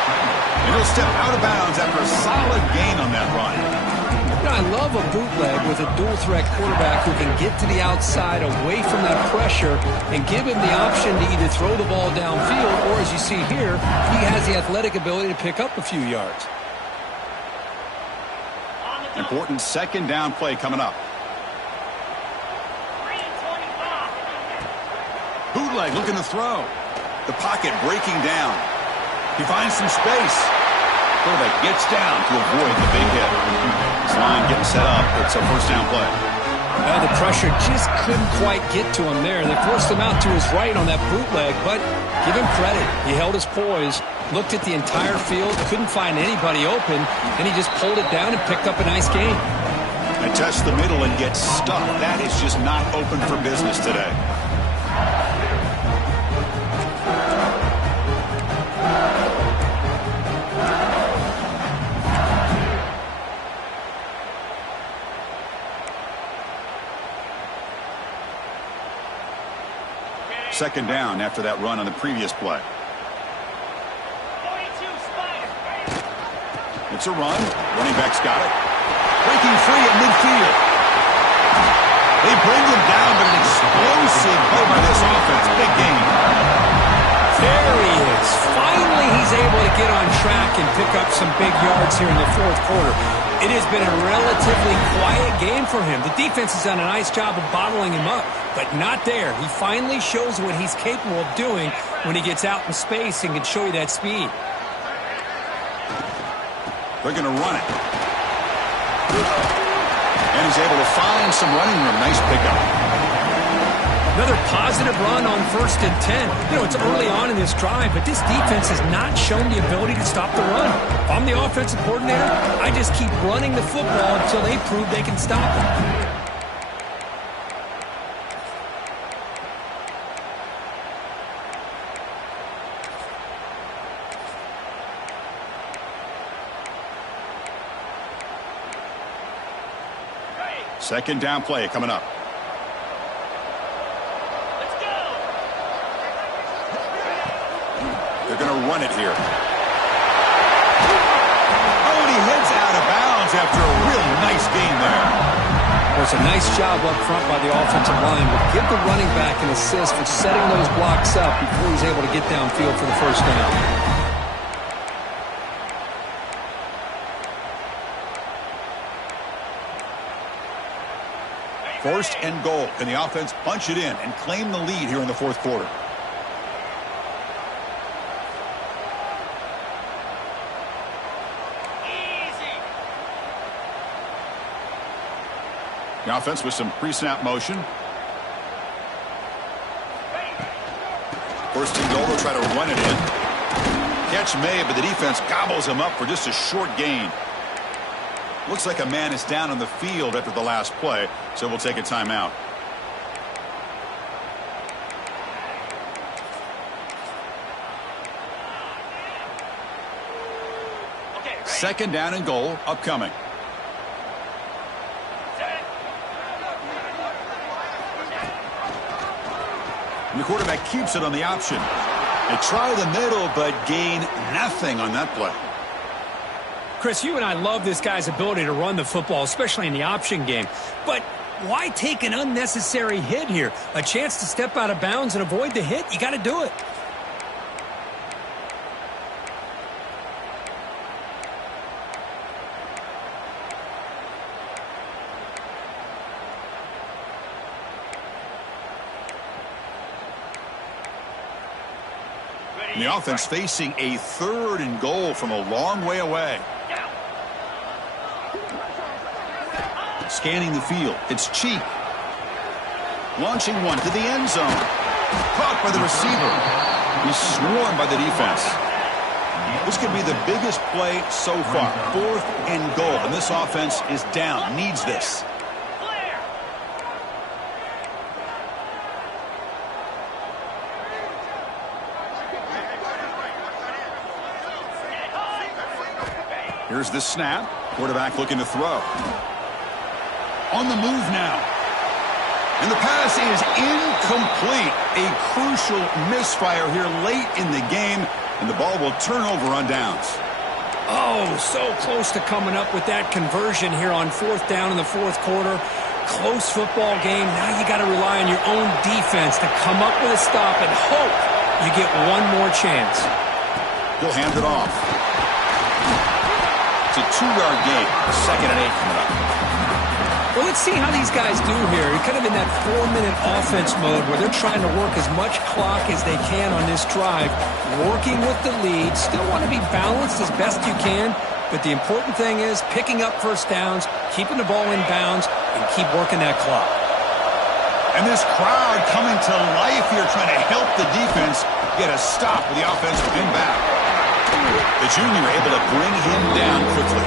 And he'll step out of bounds after a solid gain on that run. You know, I love a bootleg with a dual-threat quarterback who can get to the outside away from that pressure and give him the option to either throw the ball downfield or, as you see here, he has the athletic ability to pick up a few yards. Important 2nd down play coming up. Bootleg looking to throw. The pocket breaking down. He finds some space. Quarterback gets down to avoid the big hit. This line getting set up. It's a 1st down play. Well, the pressure just couldn't quite get to him there. They forced him out to his right on that bootleg, but give him credit. He held his poise, looked at the entire field, couldn't find anybody open, and he just pulled it down and picked up a nice gain. And test the middle and get stuck. That is just not open for business today. Second down after that run on the previous play. It's a run. Running back's got it. Breaking free at midfield. They bring him down, but an explosive play by this offense. Big game. There he is. Finally, he's able to get on track and pick up some big yards here in the fourth quarter. It has been a relatively quiet game for him. The defense has done a nice job of bottling him up, but not there. He finally shows what he's capable of doing when he gets out in space and can show you that speed. They're going to run it. And he's able to find some running room. Nice pickup. Another positive run on 1st and 10. You know, it's early on in this drive, but this defense has not shown the ability to stop the run. If I'm the offensive coordinator, I just keep running the football until they prove they can stop it. Second down play coming up. They're going to run it here. Oh, and he heads out of bounds after a real nice gain there. Well, it's a nice job up front by the offensive line, but give the running back an assist for setting those blocks up before he's able to get downfield for the first down. First and goal. Can the offense punch it in and claim the lead here in the fourth quarter? The offense with some pre-snap motion. First and goal, they'll try to run it in. Catch made, but the defense gobbles him up for just a short gain. Looks like a man is down on the field after the last play, so we'll take a timeout. Second down and goal upcoming. And the quarterback keeps it on the option. They try the middle, but gain nothing on that play. Chris, you and I love this guy's ability to run the football, especially in the option game. But why take an unnecessary hit here? A chance to step out of bounds and avoid the hit? You got to do it. And the offense facing a third and goal from a long way away. Scanning the field. It's Cheek. Launching one to the end zone. Caught by the receiver. He's swarmed by the defense. This could be the biggest play so far. Fourth and goal. And this offense is down. Needs this. Here's the snap. Quarterback looking to throw. On the move now. And the pass is incomplete. A crucial misfire here late in the game. And the ball will turn over on downs. Oh, so close to coming up with that conversion here on fourth down in the fourth quarter. Close football game. Now you got to rely on your own defense to come up with a stop and hope you get one more chance. He'll hand it off. It's a 2-yard gain. Second and 8 coming up. Well, let's see how these guys do here. You're kind of in that 4-minute offense mode where they're trying to work as much clock as they can on this drive, working with the lead, still want to be balanced as best you can, But the important thing is picking up first downs, keeping the ball in bounds, and keep working that clock. And this crowd coming to life here, trying to help the defense get a stop with the offensive end back. The junior able to bring him down quickly.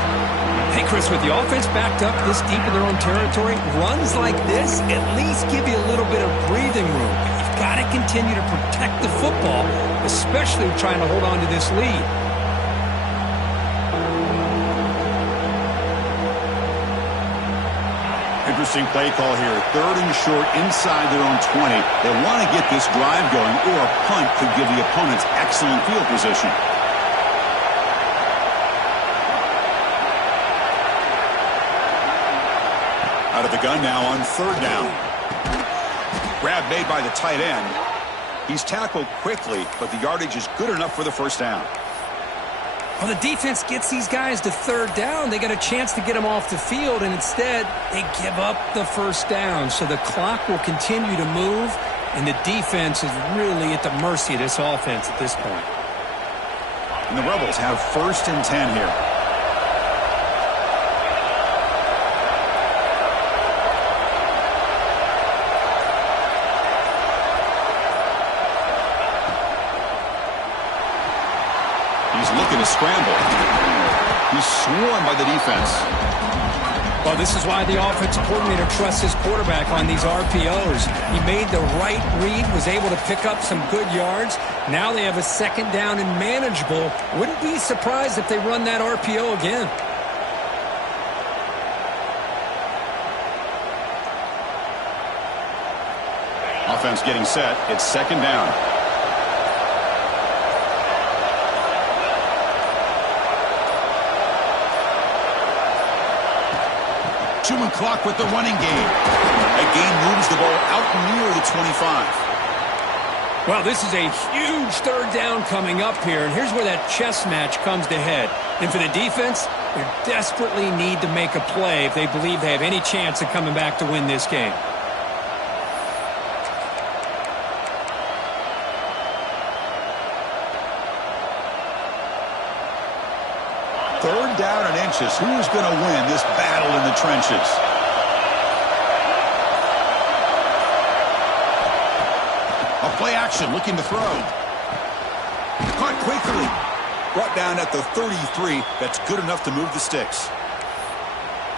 Hey, Chris, with the offense backed up this deep in their own territory, runs like this at least give you a little bit of breathing room. But you've got to continue to protect the football, especially trying to hold on to this lead. Interesting play call here. 3rd and short inside their own 20. They want to get this drive going, or a punt could give the opponents excellent field position. Out of the gun now on 3rd down. Grab made by the tight end. He's tackled quickly, but the yardage is good enough for the first down. Well, the defense gets these guys to 3rd down. They got a chance to get them off the field, and instead they give up the first down. So the clock will continue to move, and the defense is really at the mercy of this offense at this point. And the Rebels have 1st and 10 here. He's looking to scramble. He's swarmed by the defense. Well, this is why the offensive coordinator trusts his quarterback on these RPOs. He made the right read, was able to pick up some good yards. Now they have a 2nd down and manageable. Wouldn't be surprised if they run that RPO again. Offense getting set. It's 2nd down. Chewing clock with the running game. That game moves the ball out near the 25. Well, this is a huge 3rd down coming up here, and here's where that chess match comes to head. And for the defense, they desperately need to make a play if they believe they have any chance of coming back to win this game. Third down and inches. Who's going to win this battle in the trenches? A play action, looking to throw. Caught quickly. Brought down at the 33. That's good enough to move the sticks.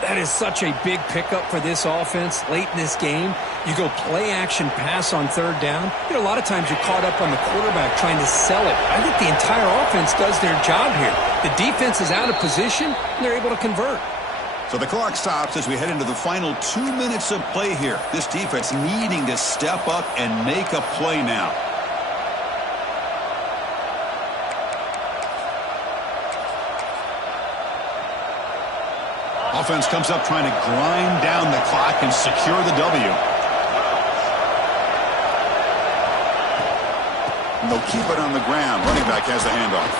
That is such a big pickup for this offense late in this game. You go play action pass on 3rd down. You know, a lot of times you're caught up on the quarterback trying to sell it. I think the entire offense does their job here. The defense is out of position, and they're able to convert. So the clock stops as we head into the final 2 minutes of play here. This defense needing to step up and make a play now. Offense comes up trying to grind down the clock and secure the W. And they'll keep it on the ground. Running back has the handoff.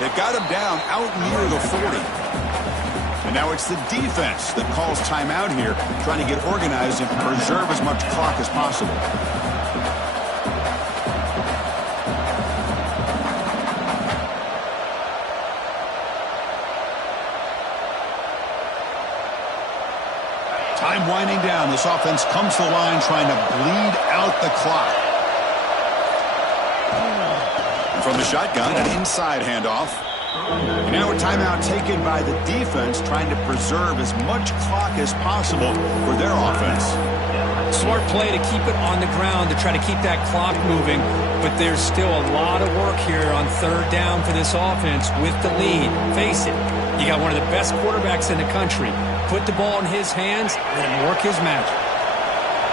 They've got him down out near the 40. And now it's the defense that calls timeout here, trying to get organized and preserve as much clock as possible. Time winding down. This offense comes to the line trying to bleed out the clock. And from the shotgun, an inside handoff. And now a timeout taken by the defense trying to preserve as much clock as possible for their offense. Smart play to keep it on the ground to try to keep that clock moving. But there's still a lot of work here on 3rd down for this offense with the lead. Face it, you got one of the best quarterbacks in the country. Put the ball in his hands, let him work his magic.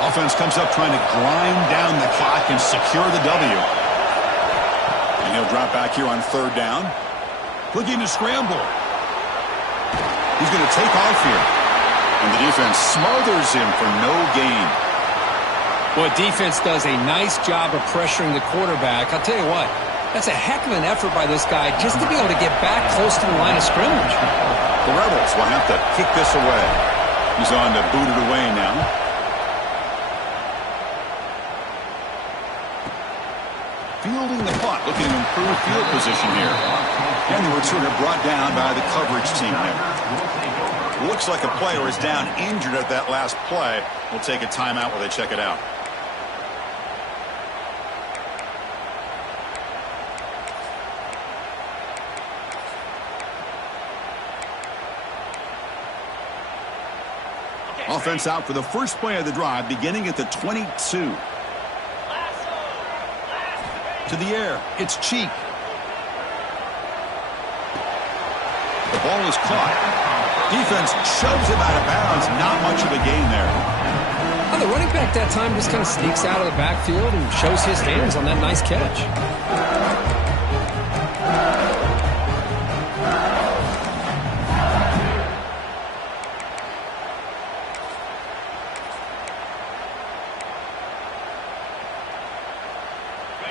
Offense comes up trying to grind down the clock and secure the W. And he'll drop back here on 3rd down. Looking to scramble. He's going to take off here. And the defense smothers him for no gain. Well, defense does a nice job of pressuring the quarterback. I'll tell you what, that's a heck of an effort by this guy just to be able to get back close to the line of scrimmage. The Rebels will have to kick this away. He's on to boot it away now. Fielding the punt, looking to improve field position here. And the returner brought down by the coverage seeing there. Looks like a player is down injured at that last play. We'll take a timeout while they check it out. Offense out for the first play of the drive, beginning at the 22. To the air, it's Cheek. The ball is caught. Defense shoves him out of bounds. Not much of a gain there. Well, the running back that time just kind of sneaks out of the backfield and shows his hands on that nice catch.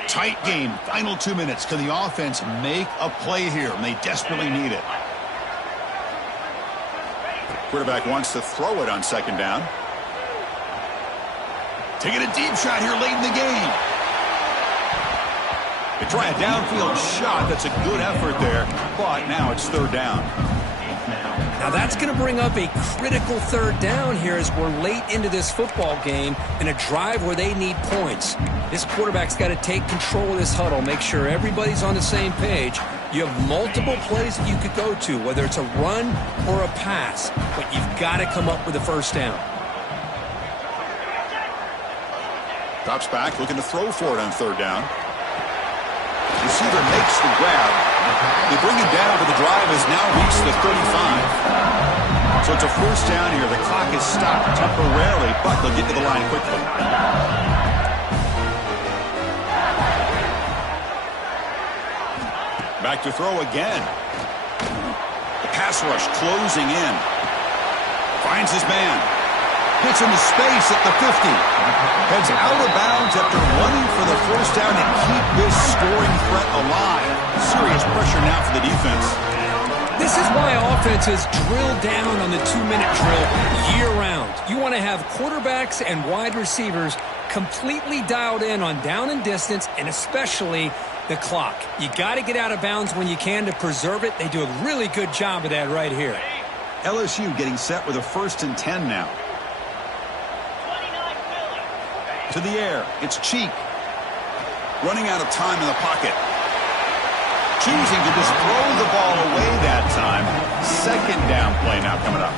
Tight game. Final 2 minutes. Can the offense make a play here? And they desperately need it. Quarterback wants to throw it on second down. Taking a deep shot here late in the game. They try a downfield shot. That's a good effort there. But now it's third down. Now that's going to bring up a critical third down here as we're late into this football game in a drive where they need points. This quarterback's got to take control of this huddle, make sure everybody's on the same page. You have multiple plays that you could go to, whether it's a run or a pass, but you've got to come up with a first down. Drops back, looking to throw for it on third down. Receiver makes the grab. They bring him down, but the drive has now reached the 35. So it's a first down here. The clock is stopped temporarily, but they'll get to the line quickly. Back to throw again. The pass rush closing in. Finds his man. Hits into space at the 50. Heads out of bounds after running for the first down and keep this scoring threat alive. Serious pressure now for the defense. This is why offenses drill down on the 2-minute drill year-round. You want to have quarterbacks and wide receivers completely dialed in on down and distance, and especially the clock. You got to get out of bounds when you can to preserve it. They do a really good job of that right here. LSU getting set with a 1st and 10 now. To the air, it's Cheek. Running out of time in the pocket. Choosing to just throw the ball away that time. Second down play now coming up.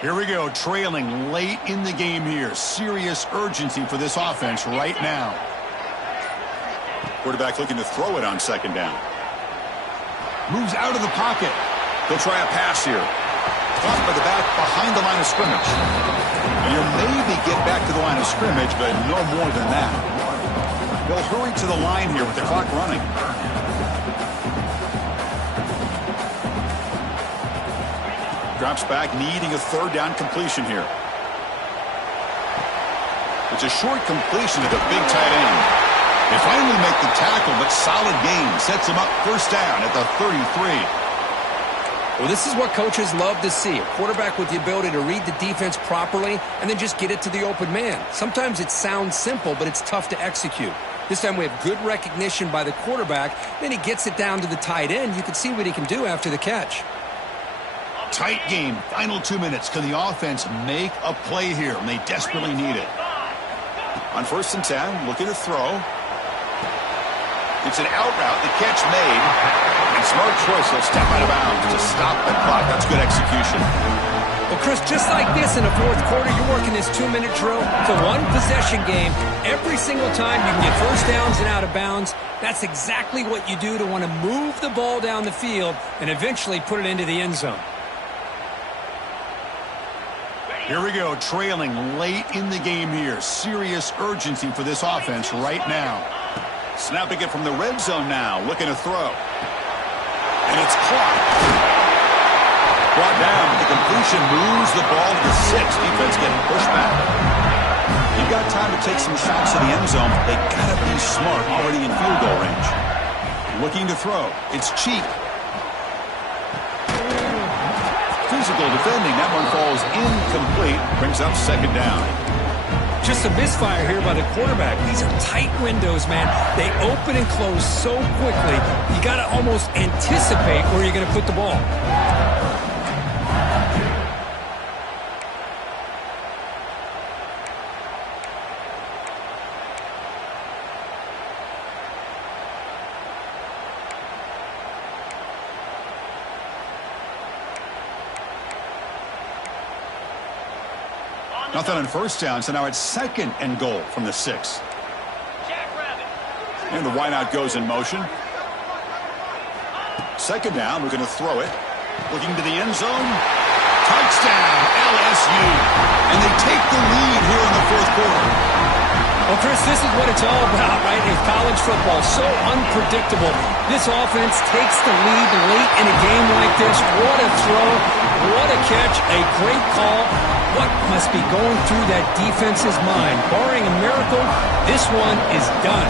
Here we go, trailing late in the game here. Serious urgency for this offense right now. Quarterback looking to throw it on second down. Moves out of the pocket. They'll try a pass here. Caught by the back behind the line of scrimmage. You maybe get back to the line of scrimmage, but no more than that. They'll hurry to the line here with the clock running. Drops back, needing a third down completion here. It's a short completion to the big tight end. They finally make the tackle, but solid gain. Sets him up first down at the 33. Well, this is what coaches love to see. A quarterback with the ability to read the defense properly and then just get it to the open man. Sometimes it sounds simple, but it's tough to execute. This time we have good recognition by the quarterback. Then he gets it down to the tight end. You can see what he can do after the catch. Tight game. Final 2 minutes. Can the offense make a play here? And they desperately need it. On 1st and 10, looking to throw. It's an out route. The catch made. And smart choice. He'll step out of bounds to stop the clock. That's good execution. Well, Chris, just like this in the fourth quarter, you're working this 2-minute drill. It's a one-possession game. Every single time you can get first downs and out of bounds. That's exactly what you do to want to move the ball down the field and eventually put it into the end zone. Here we go, trailing late in the game here. Serious urgency for this offense right now. Snapping it from the red zone now, looking to throw. And it's caught. completion moves the ball to the 6. Defense getting pushed back. You've got time to take some shots to the end zone. They gotta be smart, already in field goal range. Looking to throw. It's cheap. Physical defending. That one falls incomplete. Brings up second down. Just a misfire here by the quarterback. These are tight windows, man. They open and close so quickly. You got to almost anticipate where you're going to put the ball. Nothing on first down, so now it's second and goal from the 6. And the wideout goes in motion. Second down, we're going to throw it. Looking to the end zone. Touchdown, LSU. And they take the lead here in the fourth quarter. Well, Chris, this is what it's all about, right? In college football, so unpredictable. This offense takes the lead late in a game like this. What a throw. What a catch. A great call. What must be going through that defense's mind? Barring a miracle, this one is done.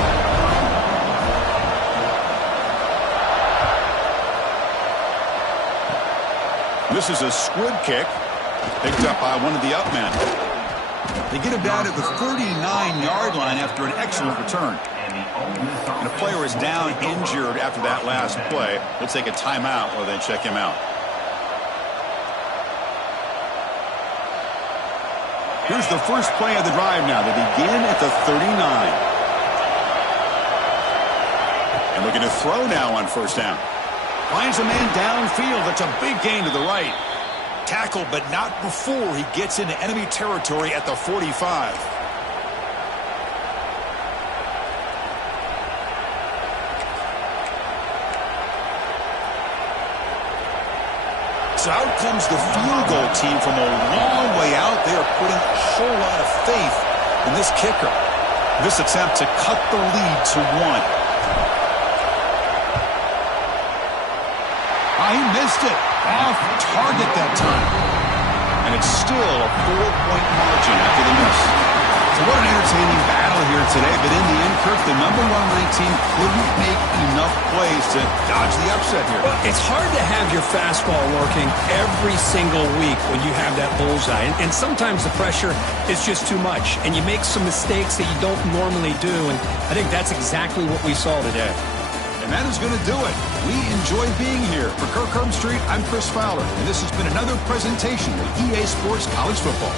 This is a squib kick picked up by one of the up men. They get him down at the 39-yard line after an excellent return. And a player is down injured after that last play. They'll take a timeout or then check him out. Here's the first play of the drive now. They begin at the 39. And looking to throw now on first down. Finds a man downfield. That's a big gain to the right. Tackle, but not before he gets into enemy territory at the 45. So out comes the field goal team from a long way out. They are putting a whole lot of faith in this kicker. This attempt to cut the lead to 1. He missed it. Off target that time. And it's still a 4-point margin after the miss. So what an entertaining battle here today. But in the end, Kirk, the number 1 ranked team couldn't make enough plays to dodge the upset here. Well, it's hard to have your fastball working every single week when you have that bullseye. And sometimes the pressure is just too much. And you make some mistakes that you don't normally do. And I think that's exactly what we saw today. And that is going to do it. We enjoy being here. For Kirk Street, I'm Chris Fowler, and this has been another presentation of EA Sports College Football.